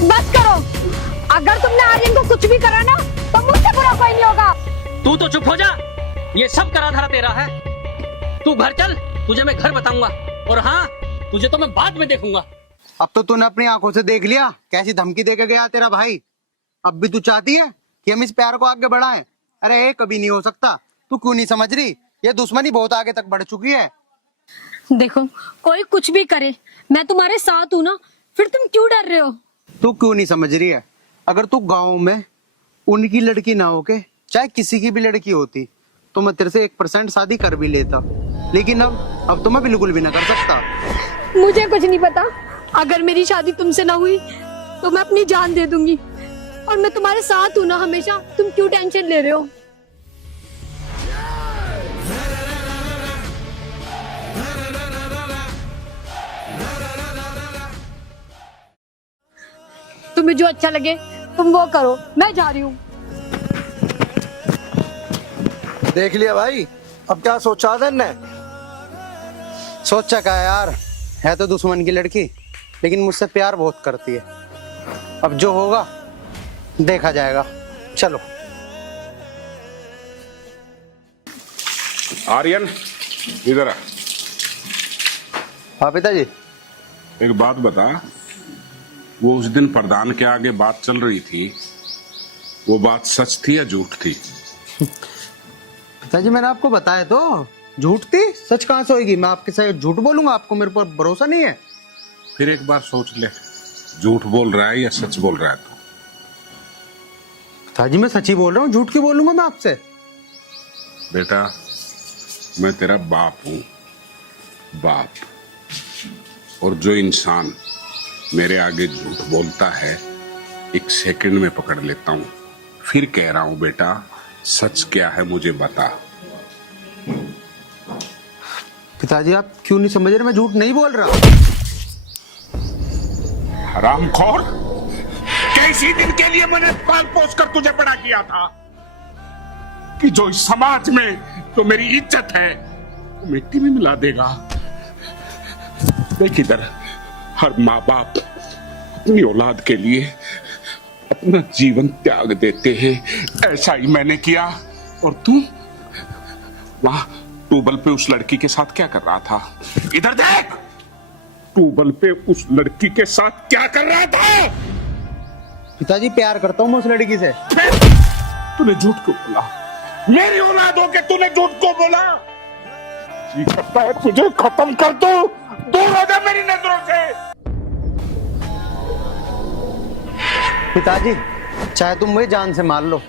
बस करो, अगर तुमने आर्यन को कुछ भी करा ना तो मुझसे बुरा कोई नहीं होगा। तू तो चुप हो जा, ये सब करा धरा तेरा है। तू घर चल, तुझे मैं घर बताऊंगा, और हाँ तुझे तो मैं बाद में देखूंगा। अब तो तूने अपनी आंखों से देख लिया कैसी धमकी देके गया तेरा भाई। अब भी तू चाहती है कि हम इस प्यार को आगे बढ़ाएं? अरे ये कभी नहीं हो सकता। तू क्यों नहीं समझ रही? ये दुश्मनी बहुत आगे तक बढ़ चुकी है। देखो कोई कुछ भी करे, मैं तुम्हारे साथ हूँ ना, फिर तुम क्यों डर रहे हो? तू क्यों नहीं समझ रही है? अगर तू गांव में उनकी लड़की ना होके चाहे किसी की भी लड़की होती तो मैं तेरे से 1% शादी कर भी लेता, लेकिन अब तो मैं बिल्कुल भी ना कर सकता। मुझे कुछ नहीं पता, अगर मेरी शादी तुमसे ना हुई तो मैं अपनी जान दे दूंगी, और मैं तुम्हारे साथ हूँ ना हमेशा। तुम क्यों टेंशन ले रहे हो? तुम्हें जो अच्छा लगे तुम वो करो, मैं जा रही हूँ। देख लिया भाई, अब क्या सोचा था ने? सोचा क्या यार, है तो दुश्मन की लड़की, लेकिन मुझसे प्यार बहुत करती है। अब जो होगा देखा जाएगा। चलो। आर्यन इधर आ। हाँ पिताजी। एक बात बता, वो उस दिन प्रधान के आगे बात चल रही थी, वो बात सच थी या झूठ थी? पिताजी मैंने आपको बताया तो, झूठ थी। सच कहाँ से होगी? मैं आपके साथ झूठ बोलूंगा? आपको मेरे पर भरोसा नहीं है? फिर एक बार सोच ले, झूठ बोल रहा है या सच बोल रहा है तू? पिताजी मैं सच ही बोल रहा हूँ, झूठ क्यों बोलूंगा मैं आपसे? बेटा मैं तेरा बाप हूं, बाप। और जो इंसान मेरे आगे झूठ बोलता है 1 सेकंड में पकड़ लेता हूं। फिर कह रहा हूं बेटा, सच क्या है मुझे बता। पिताजी आप क्यों नहीं समझ रहे? मैं झूठ नहीं बोल रहा। हरामखोर, कैसी दिन के लिए मैंने पाल पोस कर तुझे बड़ा किया था कि जो इस समाज में जो मेरी इज्जत है वो मिट्टी में मिला देगा। देख इधर, हर माँ बाप अपनी औलाद के लिए अपना जीवन त्याग देते हैं, ऐसा ही मैंने किया। और तू वहां ट्यूबवेल पे उस लड़की के साथ क्या कर रहा था? इधर देख, ट्यूबवेल पे उस लड़की के साथ क्या कर रहा था? पिताजी प्यार करता हूँ मैं उस लड़की से। तूने झूठ क्यों बोला? मेरी औलाद हो के तूने झूठ क्यों बोला? जी करता है तुझे खत्म कर दो, दूर हो जा मेरी नजरों से। पिताजी चाहे तुम मुझे जान से मार लो,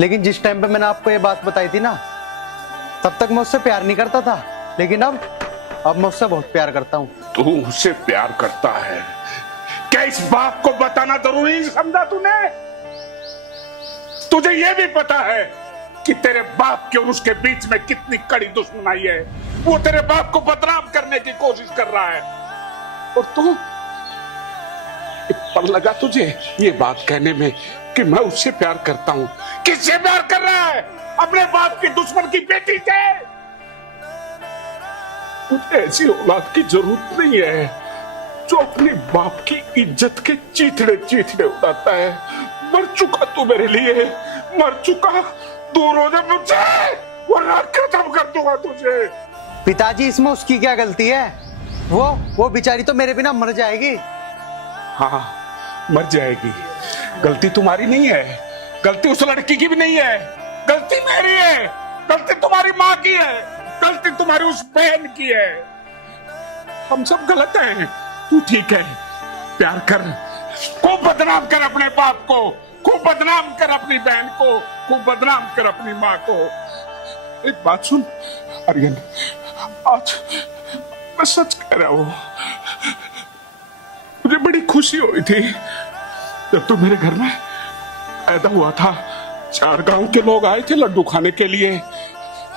लेकिन जिस टाइम पे मैंने आपको ये बात बताई थी ना, तब तक मैं उससे प्यार नहीं करता था, लेकिन अब मैं उससे बहुत प्यार करता हूँ। तू उससे प्यार करता है? क्या इस बात को बताना जरूरी नहीं समझा तूने? तुझे यह भी पता है कि तेरे बाप के और उसके बीच में कितनी कड़ी दुश्मनाई है। वो तेरे बाप को बदनाम करने की कोशिश कर रहा है, और तू एक पल लगा तुझे ये बात कहने में कि मैं उससे प्यार करता हूं। किससे प्यार कर रहा है? अपने बाप की दुश्मन की बेटी से। तुझे ऐसी औलाद की जरूरत नहीं है जो अपने बाप की इज्जत के चीथड़े चीथड़े उड़ाता है। मर चुका तू मेरे लिए, मर चुका। दूर हो जा मुझसे, वरना खत्म कर दूंगा तुझे। पिताजी इसमें उसकी क्या गलती है? वो बेचारी तो मेरे बिना मर जाएगी। हाँ, मर जाएगी। गलती तुम्हारी नहीं है, गलती उस लड़की की भी नहीं है, गलती मेरी है, गलती तुम्हारी माँ की है, गलती तुम्हारी उस बहन की है। हम सब गलत हैं, तू ठीक है। प्यार कर, खूब बदनाम कर अपने बाप को, खूब बदनाम कर अपनी बहन को, खूब बदनाम कर अपनी माँ को। एक बात सुन आर्यन, आज मैं सच कह रहा हूं, मुझे बड़ी खुशी हुई थी जब तू मेरे घर में पैदा हुआ था। 4 गांव के लोग आए थे लड्डू खाने के लिए,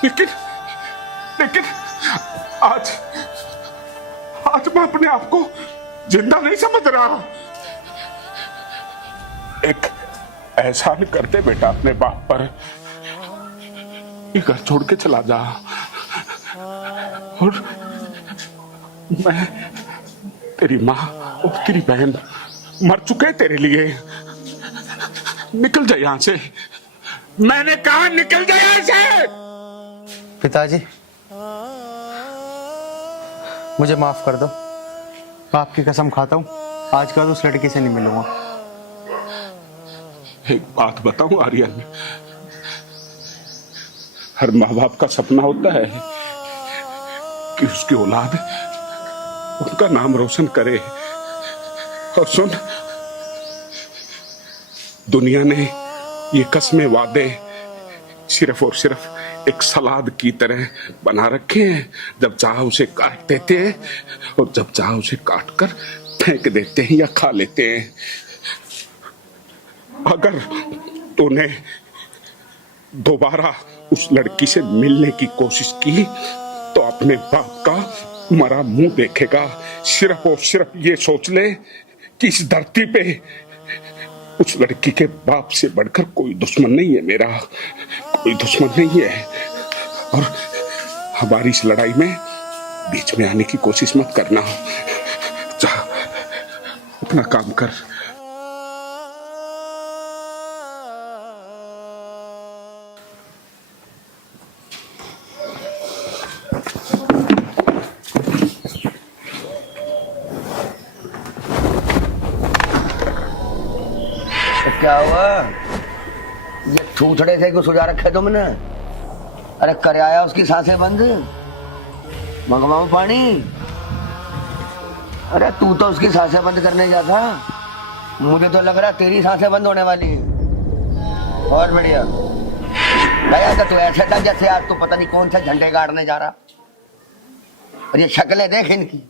लेकिन आज मैं अपने आप को जिंदा नहीं समझ रहा। एक एहसान कर दे बेटा अपने बाप पर, ये घर छोड़ के चला जा और मैं, तेरी माँ और तेरी बहन मर चुके तेरे लिए। निकल जा यहां से, मैंने कहा निकल जा यहां से। पिताजी मुझे माफ कर दो, मैं आपकी कसम खाता हूँ आज के बाद उस लड़की से नहीं मिलूंगा। एक बात बताऊं आर्यन, हर माँ बाप का सपना होता है कि उसकी औलाद उनका नाम रोशन करे। और सुन, दुनिया ने ये कस्में वादे सिर्फ और सिर्फ एक सलाद की तरह बना रखे हैं। जब चाह उसे काट देते हैं और जब चाह उसे काट कर फेंक देते हैं या खा लेते हैं। अगर तूने दोबारा उस लड़की से मिलने की कोशिश की तो अपने बाप का मरा मुंह देखेगा। सिर्फ और सिर्फ ये सोच ले कि इस धरती पे उस लड़की के बाप से बढ़कर कोई दुश्मन नहीं है मेरा, कोई दुश्मन नहीं है। और हमारी इस लड़ाई में बीच में आने की कोशिश मत करना। जा अपना काम कर। क्या हुआ? ये छूछड़े से क्यों सुझा रखे तुमने? अरे कर आया उसकी सांसें बंद, मंगवाऊं पानी? अरे तू तो उसकी सांसें बंद करने जा था, मुझे तो लग रहा तेरी सांसें बंद होने वाली है। बहुत बढ़िया भैया, तो तू ऐसे था जैसे आज तू पता नहीं कौन सा झंडे गाड़ने जा रहा। और ये शक्लें देख इनकी,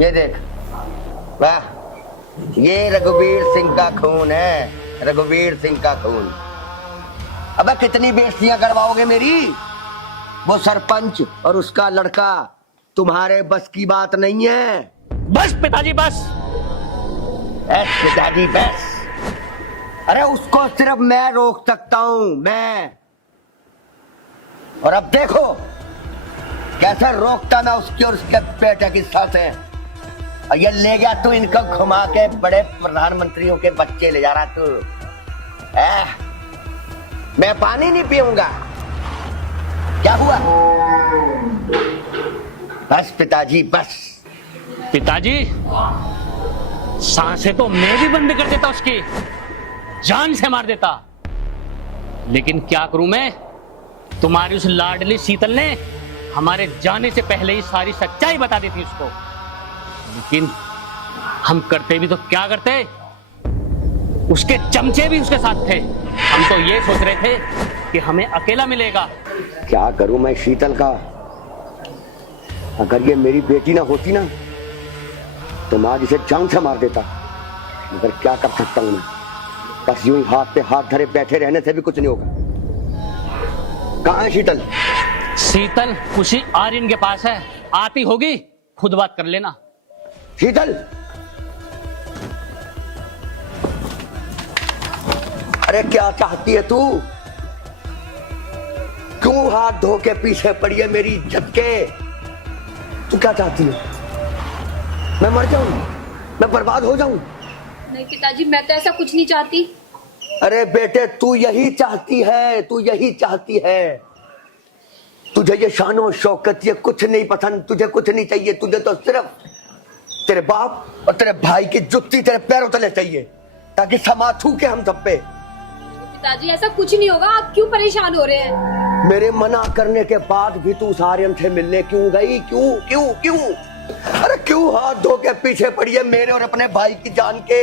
ये देख, वाह, ये रघुवीर सिंह का खून है, रघुवीर सिंह का खून। अबे कितनी बेइज्जतियां करवाओगे मेरी? वो सरपंच और उसका लड़का तुम्हारे बस की बात नहीं है। बस पिताजी बस। पिताजी बस। अरे उसको सिर्फ मैं रोक सकता हूं, मैं। और अब देखो कैसे रोकता मैं उसकी और उसके बेटे की सांसें। और ये ले गया तू इनको घुमा के, बड़े प्रधानमंत्रियों के बच्चे ले जा रहा तू। मैं पानी नहीं पीऊंगा। क्या हुआ? बस पिताजी बस। पिताजी सांसें तो मैं भी बंद कर देता, उसकी जान से मार देता, लेकिन क्या करूं मैं? तुम्हारी उस लाडली शीतल ने हमारे जाने से पहले ही सारी सच्चाई बता दी थी उसको। लेकिन हम करते भी तो क्या करते, उसके चमचे भी उसके साथ थे। हम तो ये सोच रहे थे कि हमें अकेला मिलेगा। क्या करूं मैं शीतल का? अगर ये मेरी बेटी ना होती ना तो मैं आज इसे जान से मार देता, मगर क्या कर सकता हूं मैं? बस यूं ही हाथ पे हाथ धरे बैठे रहने से भी कुछ नहीं होगा। कहां है शीतल? शीतल उसी आर्यन के पास है, आती होगी, खुद बात कर लेना। शीतल, अरे क्या चाहती है तू? क्यों हाथ धो के पीछे पड़ी है मेरी इज्जत के? तू क्या चाहती है? मैं मर जाऊं? मैं बर्बाद हो जाऊं? नहीं पिताजी, मैं तो ऐसा कुछ नहीं चाहती। अरे बेटे, तू यही चाहती है, तू यही चाहती है। तुझे ये शान और शौकत ये कुछ नहीं पसंद, तुझे कुछ नहीं चाहिए, तुझे तो सिर्फ तेरे बाप और तेरे भाई की जुत्ती तेरे पैरों तले चाहिए, ताकि समा थूके हम सब पे। पिताजी ऐसा कुछ नहीं होगा, आप क्यों परेशान हो रहे हैं? मेरे मना करने के बाद भी तू उस आर्यन से मिलने क्यों गई? क्यों क्यों क्यों? अरे क्यों हाथ धो के पीछे पड़ी है मेरे और अपने भाई की जान के?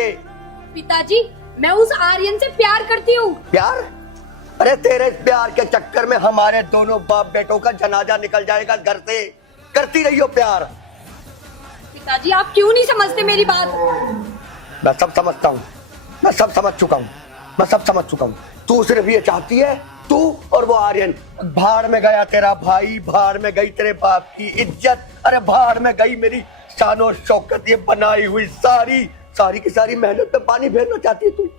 पिताजी मैं उस आर्यन से प्यार करती हूँ। प्यार? अरे तेरे प्यार के चक्कर में हमारे दोनों बाप बेटों का जनाजा निकल जाएगा घर से। करती रही हो प्यार। पिताजी आप क्यों नहीं समझते मेरी बात? मैं सब समझता हूँ, मैं सब समझ चुका हूँ, मैं सब समझ चुका हूँ। तू सिर्फ ये चाहती है, तू और वो आर्यन। भाड़ में गया तेरा भाई, भाड़ में गई तेरे बाप की इज्जत, अरे भाड़ में गई मेरी शानो शौकत, ये बनाई हुई सारी की सारी मेहनत पे पानी फेरना चाहती है तू?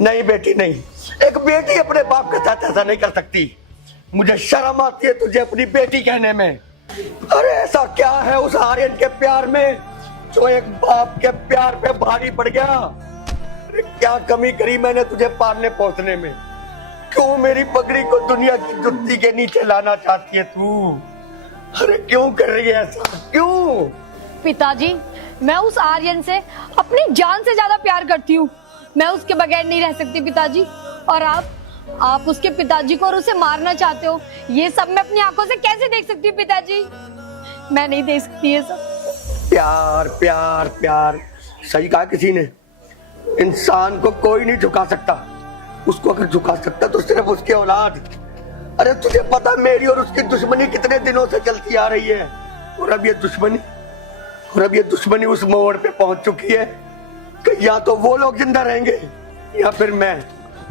नहीं बेटी नहीं, एक बेटी अपने बाप के साथ ऐसा नहीं कर सकती। मुझे शर्म आती है तुझे अपनी बेटी कहने में। अरे ऐसा क्या है उस आर्यन के प्यार में जो एक बाप के प्यार पे भारी पड़ गया? अरे क्या कमी करी मैंने तुझे पालने पोसने में? क्यों मेरी पगड़ी को दुनिया की जुत्ती के नीचे लाना चाहती है तू? अरे क्यों कर रही है ऐसा, क्यों? पिताजी मैं उस आर्यन से अपनी जान से ज्यादा प्यार करती हूँ। मैं उसके बगैर नहीं रह सकती पिताजी। और आप उसके पिताजी को और उसे मारना चाहते हो, ये सब मैं अपनी आंखों से कैसे देख सकती हूँ पिताजी? मैं नहीं देख सकती ये सब। प्यार प्यार प्यार, सही कहा किसी ने। इंसान को कोई नहीं झुका सकता, उसको अगर झुका सकता तो सिर्फ उसकी औलाद। अरे तुझे पता मेरी और उसकी दुश्मनी कितने दिनों से चलती आ रही है, और अब ये दुश्मनी उस मोड़ पे पहुंच चुकी है कि या तो वो लोग जिंदा रहेंगे या फिर मैं।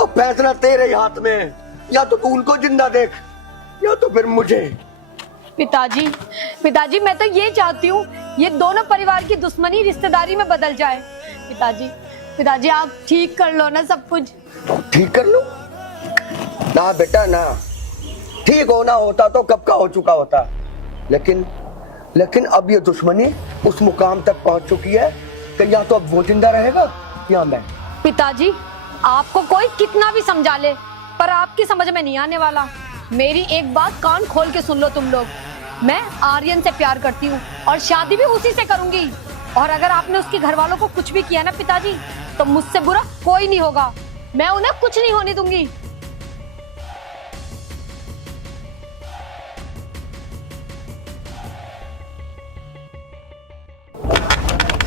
अब फैसला तेरे ही हाथ में है, या तो तू उनको जिंदा देख या तो फिर मुझे। पिताजी मैं तो ये चाहती हूँ ये दोनों परिवार की दुश्मनी रिश्तेदारी में बदल जाए। पिताजी आप ठीक कर लो ना सब कुछ। ठीक कर लो ना बेटा ना, ठीक होना होता तो कब का हो चुका होता। लेकिन अब ये दुश्मनी उस मुकाम तक पहुंच चुकी है कि या तो अब वो जिंदा रहेगा या मैं। पिताजी आपको कोई कितना भी समझा ले पर आपकी समझ में नहीं आने वाला। मेरी एक बात कान खोल के सुन लो तुम लोग, मैं आर्यन से प्यार करती हूँ और शादी भी उसी से करूंगी। और अगर आपने उसके घर वालों को कुछ भी किया ना पिताजी, तो मुझसे बुरा कोई नहीं होगा। मैं उन्हें कुछ नहीं होने दूंगी।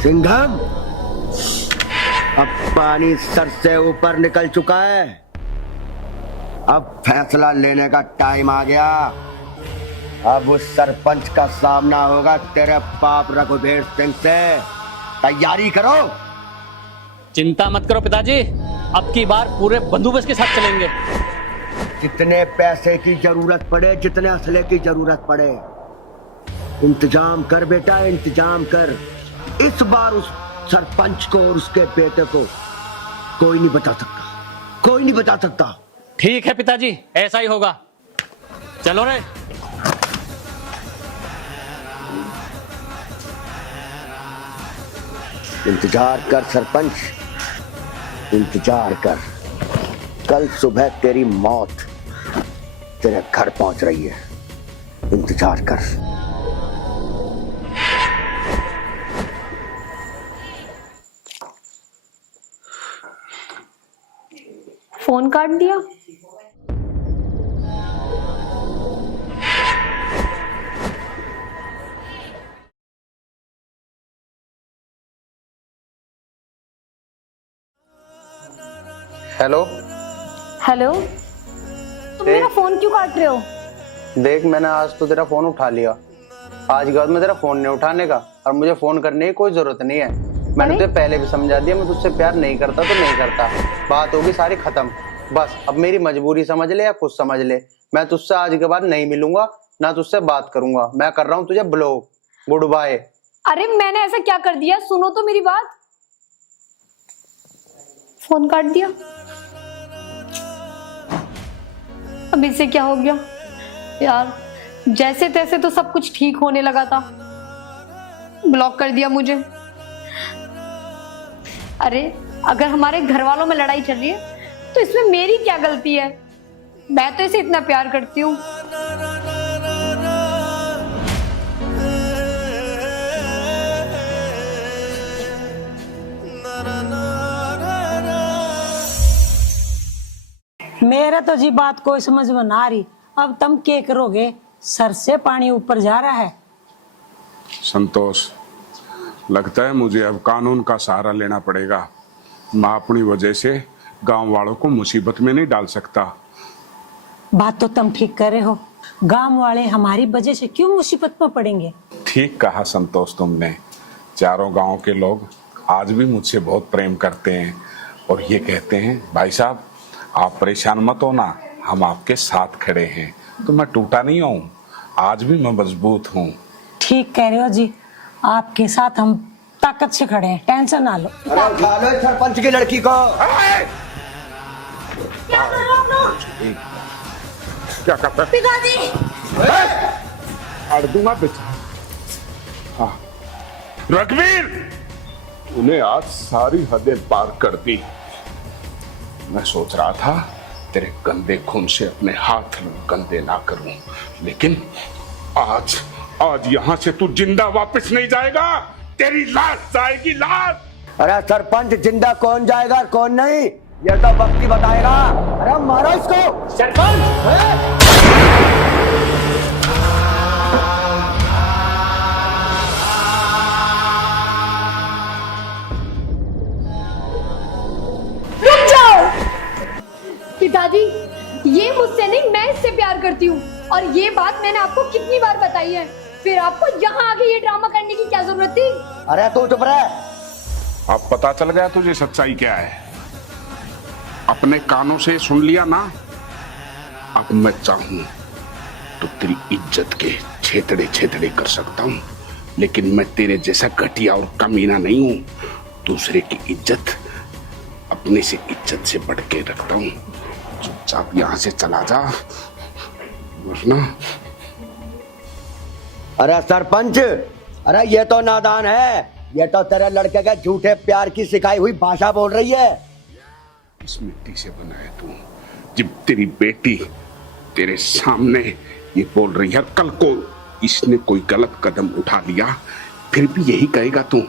सिंघम, अब पानी सर से ऊपर निकल चुका है, अब फैसला लेने का टाइम आ गया। अब उस सरपंच का सामना होगा तेरे बाप रघुवीर सिंह से। तैयारी करो। चिंता मत करो पिताजी, अब की बार पूरे बंदोबस्त के साथ चलेंगे। जितने पैसे की जरूरत पड़े, जितने असले की जरूरत पड़े, इंतजाम कर बेटा, इंतजाम कर। इस बार उस सरपंच को और उसके बेटे को कोई नहीं बचा सकता, कोई नहीं बचा सकता। ठीक है पिताजी, ऐसा ही होगा। चलो रे। इंतजार कर सरपंच, इंतजार कर। कल सुबह तेरी मौत तेरे घर पहुंच रही है, इंतजार कर। फोन काट दिया। हेलो तुम मेरा फोन क्यों काट रहे हो? देख, मैंने आज तो तेरा फोन उठा लिया, आज के बाद में तेरा फोन नहीं उठाने का, और मुझे फोन करने की कोई जरूरत नहीं है। मैंने तुझे पहले भी समझा दिया, मैं तुझसे प्यार नहीं करता तो नहीं करता, बात होगी सारी खत्म। बस अब मेरी मजबूरी समझ ले या कुछ समझ ले, मैं तुझसे आज के बाद नहीं मिलूंगा, ना तुझसे बात करूंगा। मैं कर रहा हूँ तुझे ब्लॉक। Good bye. अरे मैंने ऐसा क्या कर दिया? सुनो तो मेरी बात। फोन काट दिया। अब इससे क्या हो गया यार? जैसे तैसे तो सब कुछ ठीक होने लगा था, ब्लॉक कर दिया मुझे। अरे अगर हमारे घर वालों में लड़ाई चल रही है तो इसमें मेरी क्या गलती है? मैं तो इसे इतना प्यार करती हूँ। मेरे तो जी बात कोई समझ में ना आ रही। अब तुम क्या करोगे? सर से पानी ऊपर जा रहा है। संतोष, लगता है मुझे अब कानून का सहारा लेना पड़ेगा। मैं अपनी वजह से गांव वालों को मुसीबत में नहीं डाल सकता। बात तो तुम ठीक कर रहे हो। गांव वाले हमारी वजह से क्यों मुसीबत में पड़ेंगे? ठीक कहा संतोष तुमने। चारों गांव के लोग आज भी मुझसे बहुत प्रेम करते हैं और ये कहते हैं, भाई साहब आप परेशान मत होना, हम आपके साथ खड़े हैं। तो मैं टूटा नहीं हूँ, आज भी मैं मजबूत हूँ। ठीक कह रहे हो जी, आपके साथ हम ताकत से खड़े हैं, टेंशन ना लो। अरे उठा लो इस सरपंच की लड़की को। क्या कर रहे हो आप लोग? क्या करता है? पिताजी! अड़ दूंगा बेटा। हाँ रघुवीर, उन्हें आज सारी हदें पार कर दी। मैं सोच रहा था तेरे गंदे खून से अपने हाथ गंदे ना करूं, लेकिन आज यहां से तू जिंदा वापस नहीं जाएगा। तेरी लाश जाएगी, लाश। अरे सरपंच, जिंदा कौन जाएगा और कौन नहीं, ये तो वक्त ही बताएगा। अरे मारो इसको। सरपंच! पिताजी, ये मुझसे नहीं, मैं इससे प्यार करती हूँ और ये बात मैंने आपको कितनी बार बताई है, फिर आपको यहाँ आके ये ड्रामा करने की क्या जरूरत थी? अरे तू चुप रह। अब पता चल गया तुझे सच्चाई क्या है। अपने कानों से सुन लिया ना। अब मैं चाहूं तो तेरी इज्जत के छेतड़े छेतड़े कर सकता हूं, लेकिन मैं तेरे जैसा घटिया और कमीना नहीं हूं। दूसरे की इज्जत अपने से इज्जत से बढ़ के रखता हूं। चुपचाप यहां से चला जा, वरना। अरे सरपंच, अरे ये तो नादान है, ये तो तेरे लड़के के झूठे प्यार की सिखाई हुई भाषा बोल रही है। इस मिट्टी से बना है तू। जब तेरी बेटी तेरे सामने ये बोल रही है, कल को इसने कोई गलत कदम उठा लिया, फिर भी यही कहेगा तू,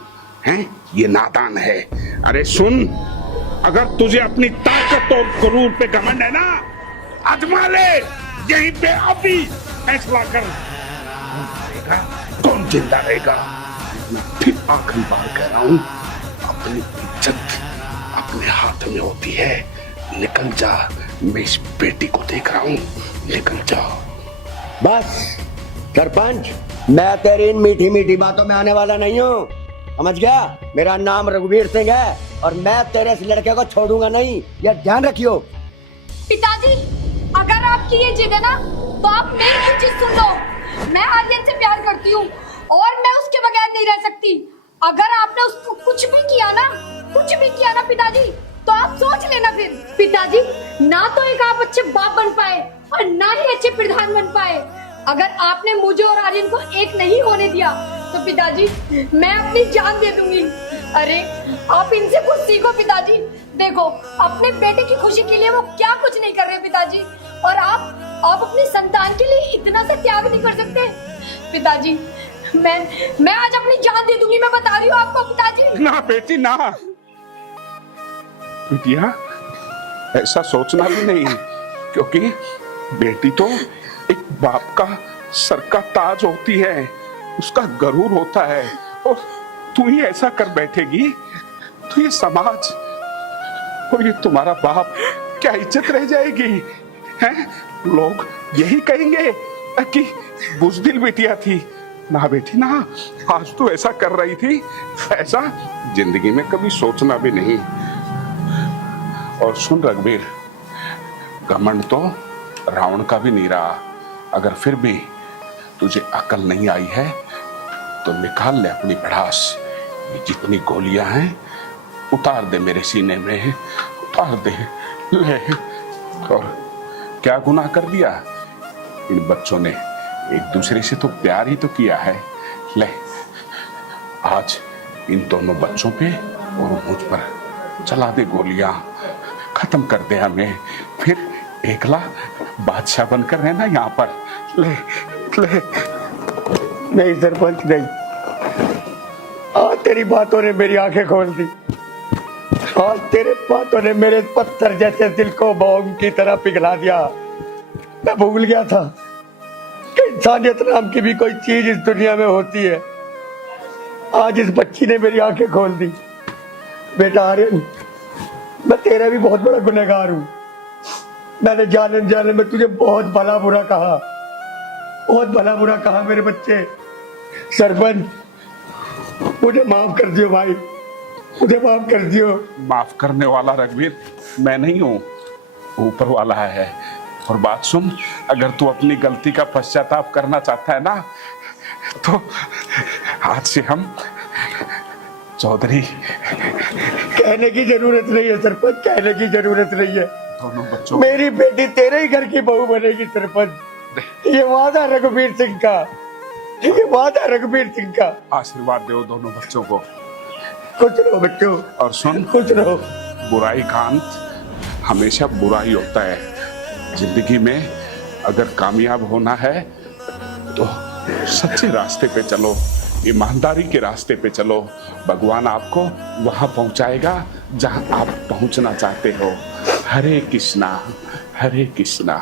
हैं? ये नादान है। अरे सुन, अगर तुझे अपनी ताकत और गुरूर पे घमंड है ना, आजमा ले, यहीं पे अभी फैसला कर। कौन जिंदा रहेगा? मैं फिर आखिरी बार कह रहा हूं, अपनी इज्जत अपने हाथ में होती है। निकल जा, मैं इस बेटी को देख रहा हूं, निकल जा। बस सरपंच, मैं तेरी इन मीठी मीठी बातों में आने वाला नहीं हूँ, समझ गया? मेरा नाम रघुवीर सिंह है और मैं तेरे इस लड़के को छोड़ूंगा नहीं, ये ध्यान रखियो। पिताजी, अगर आपकी ये जिद है ना, तो आप मेरी कुछ चीज सुन लो। मैं आर्यन से प्यार करती हूँ और मैं उसके बगैर नहीं रह सकती। अगर आपने उसको कुछ भी किया ना पिताजी, तो आप सोच लेना फिर। पिताजी, ना तो एक आप अच्छे बाप बन पाए और ना ही अच्छे प्रधान बन पाए। अगर आपने मुझे और आर्यन को एक नहीं होने दिया, तो पिताजी मैं अपनी जान दे दूंगी। अरे आप इनसे कुछ सीखो पिताजी। देखो, अपने बेटे की खुशी के लिए वो क्या कुछ नहीं कर रहे पिताजी, और आप अपनी संतान के लिए इतना सा त्याग नहीं कर सकते पिताजी। मैं आज अपनी जान दे दूंगी, मैं बता रही हूँ आपको पिताजी। ना बेटी ना, बिटिया ऐसा सोचना भी नहीं, क्योंकि बेटी तो एक बाप का सर का ताज होती है, उसका गरूर होता है, और तू ही ऐसा कर बैठेगी तो ये समाज और ये तुम्हारा बाप क्या इज्जत रह जाएगी, हैं? लोग यही कहेंगे कि बुज़दिल बिटिया थी। ना बेटी ना, आज तू ऐसा कर रही थी, ऐसा जिंदगी में कभी सोचना भी नहीं। और सुन रघुवीर, घमंड तो रावण का भी नहीं रहा। अगर फिर भी तुझे अकल नहीं आई है तो निकाल ले अपनी भड़ास। ये जितनी गोलियां हैं उतार दे मेरे सीने में, उतार दे ले। और क्या गुनाह कर दिया? इन बच्चों ने एक दूसरे से तो प्यार ही तो किया है। ले, आज इन दोनों बच्चों पे और मुझ पर चला दे गोलियां, खत्म कर दे हमें, फिर एकला बादशाह बनकर रहना यहाँ पर। ले ले। नहीं सरपंच नहीं, आज तेरी बातों ने मेरी आंखें खोल दी। आज तेरे बातों ने मेरे पत्थर जैसे दिल को बॉम्ब की तरह पिघला दिया। मैं भूल गया था कि इंसानियत नाम की भी कोई चीज इस दुनिया में होती है। आज इस बच्ची ने मेरी आंखें खोल दी। बेटा आर्यन, मैं तेरा भी बहुत बड़ा गुनहगार हूँ। मैंने जाने जाने में तुझे बहुत भला बुरा कहा, बहुत भला बुरा कहा मेरे बच्चे। सरपंच, मुझे माफ कर दियो भाई, मुझे माफ कर दियो। माफ करने वाला रघुवीर मैं नहीं हूँ, ऊपर वाला है। और बात सुन, अगर तू अपनी गलती का पश्चाताप करना चाहता है ना, तो आज से हम चौधरी। कहने की जरूरत नहीं है सरपंच, कहने की जरूरत नहीं है। दोनों बच्चों, मेरी बेटी तेरे ही घर की बहू बनेगी सरपंच। ये वादा है रघुवीर सिंह का, ये वादा है रघुवीर सिंह का। आशीर्वाद दो दोनों बच्चों को। खुश रहो बच्चों, और सुन, खुश रहो। बुराई का अंत हमेशा बुरा ही होता है। जिंदगी में अगर कामयाब होना है तो सच्चे रास्ते पे चलो, ईमानदारी के रास्ते पे चलो। भगवान आपको वहां पहुंचाएगा जहां आप पहुंचना चाहते हो। हरे कृष्णा, हरे कृष्णा।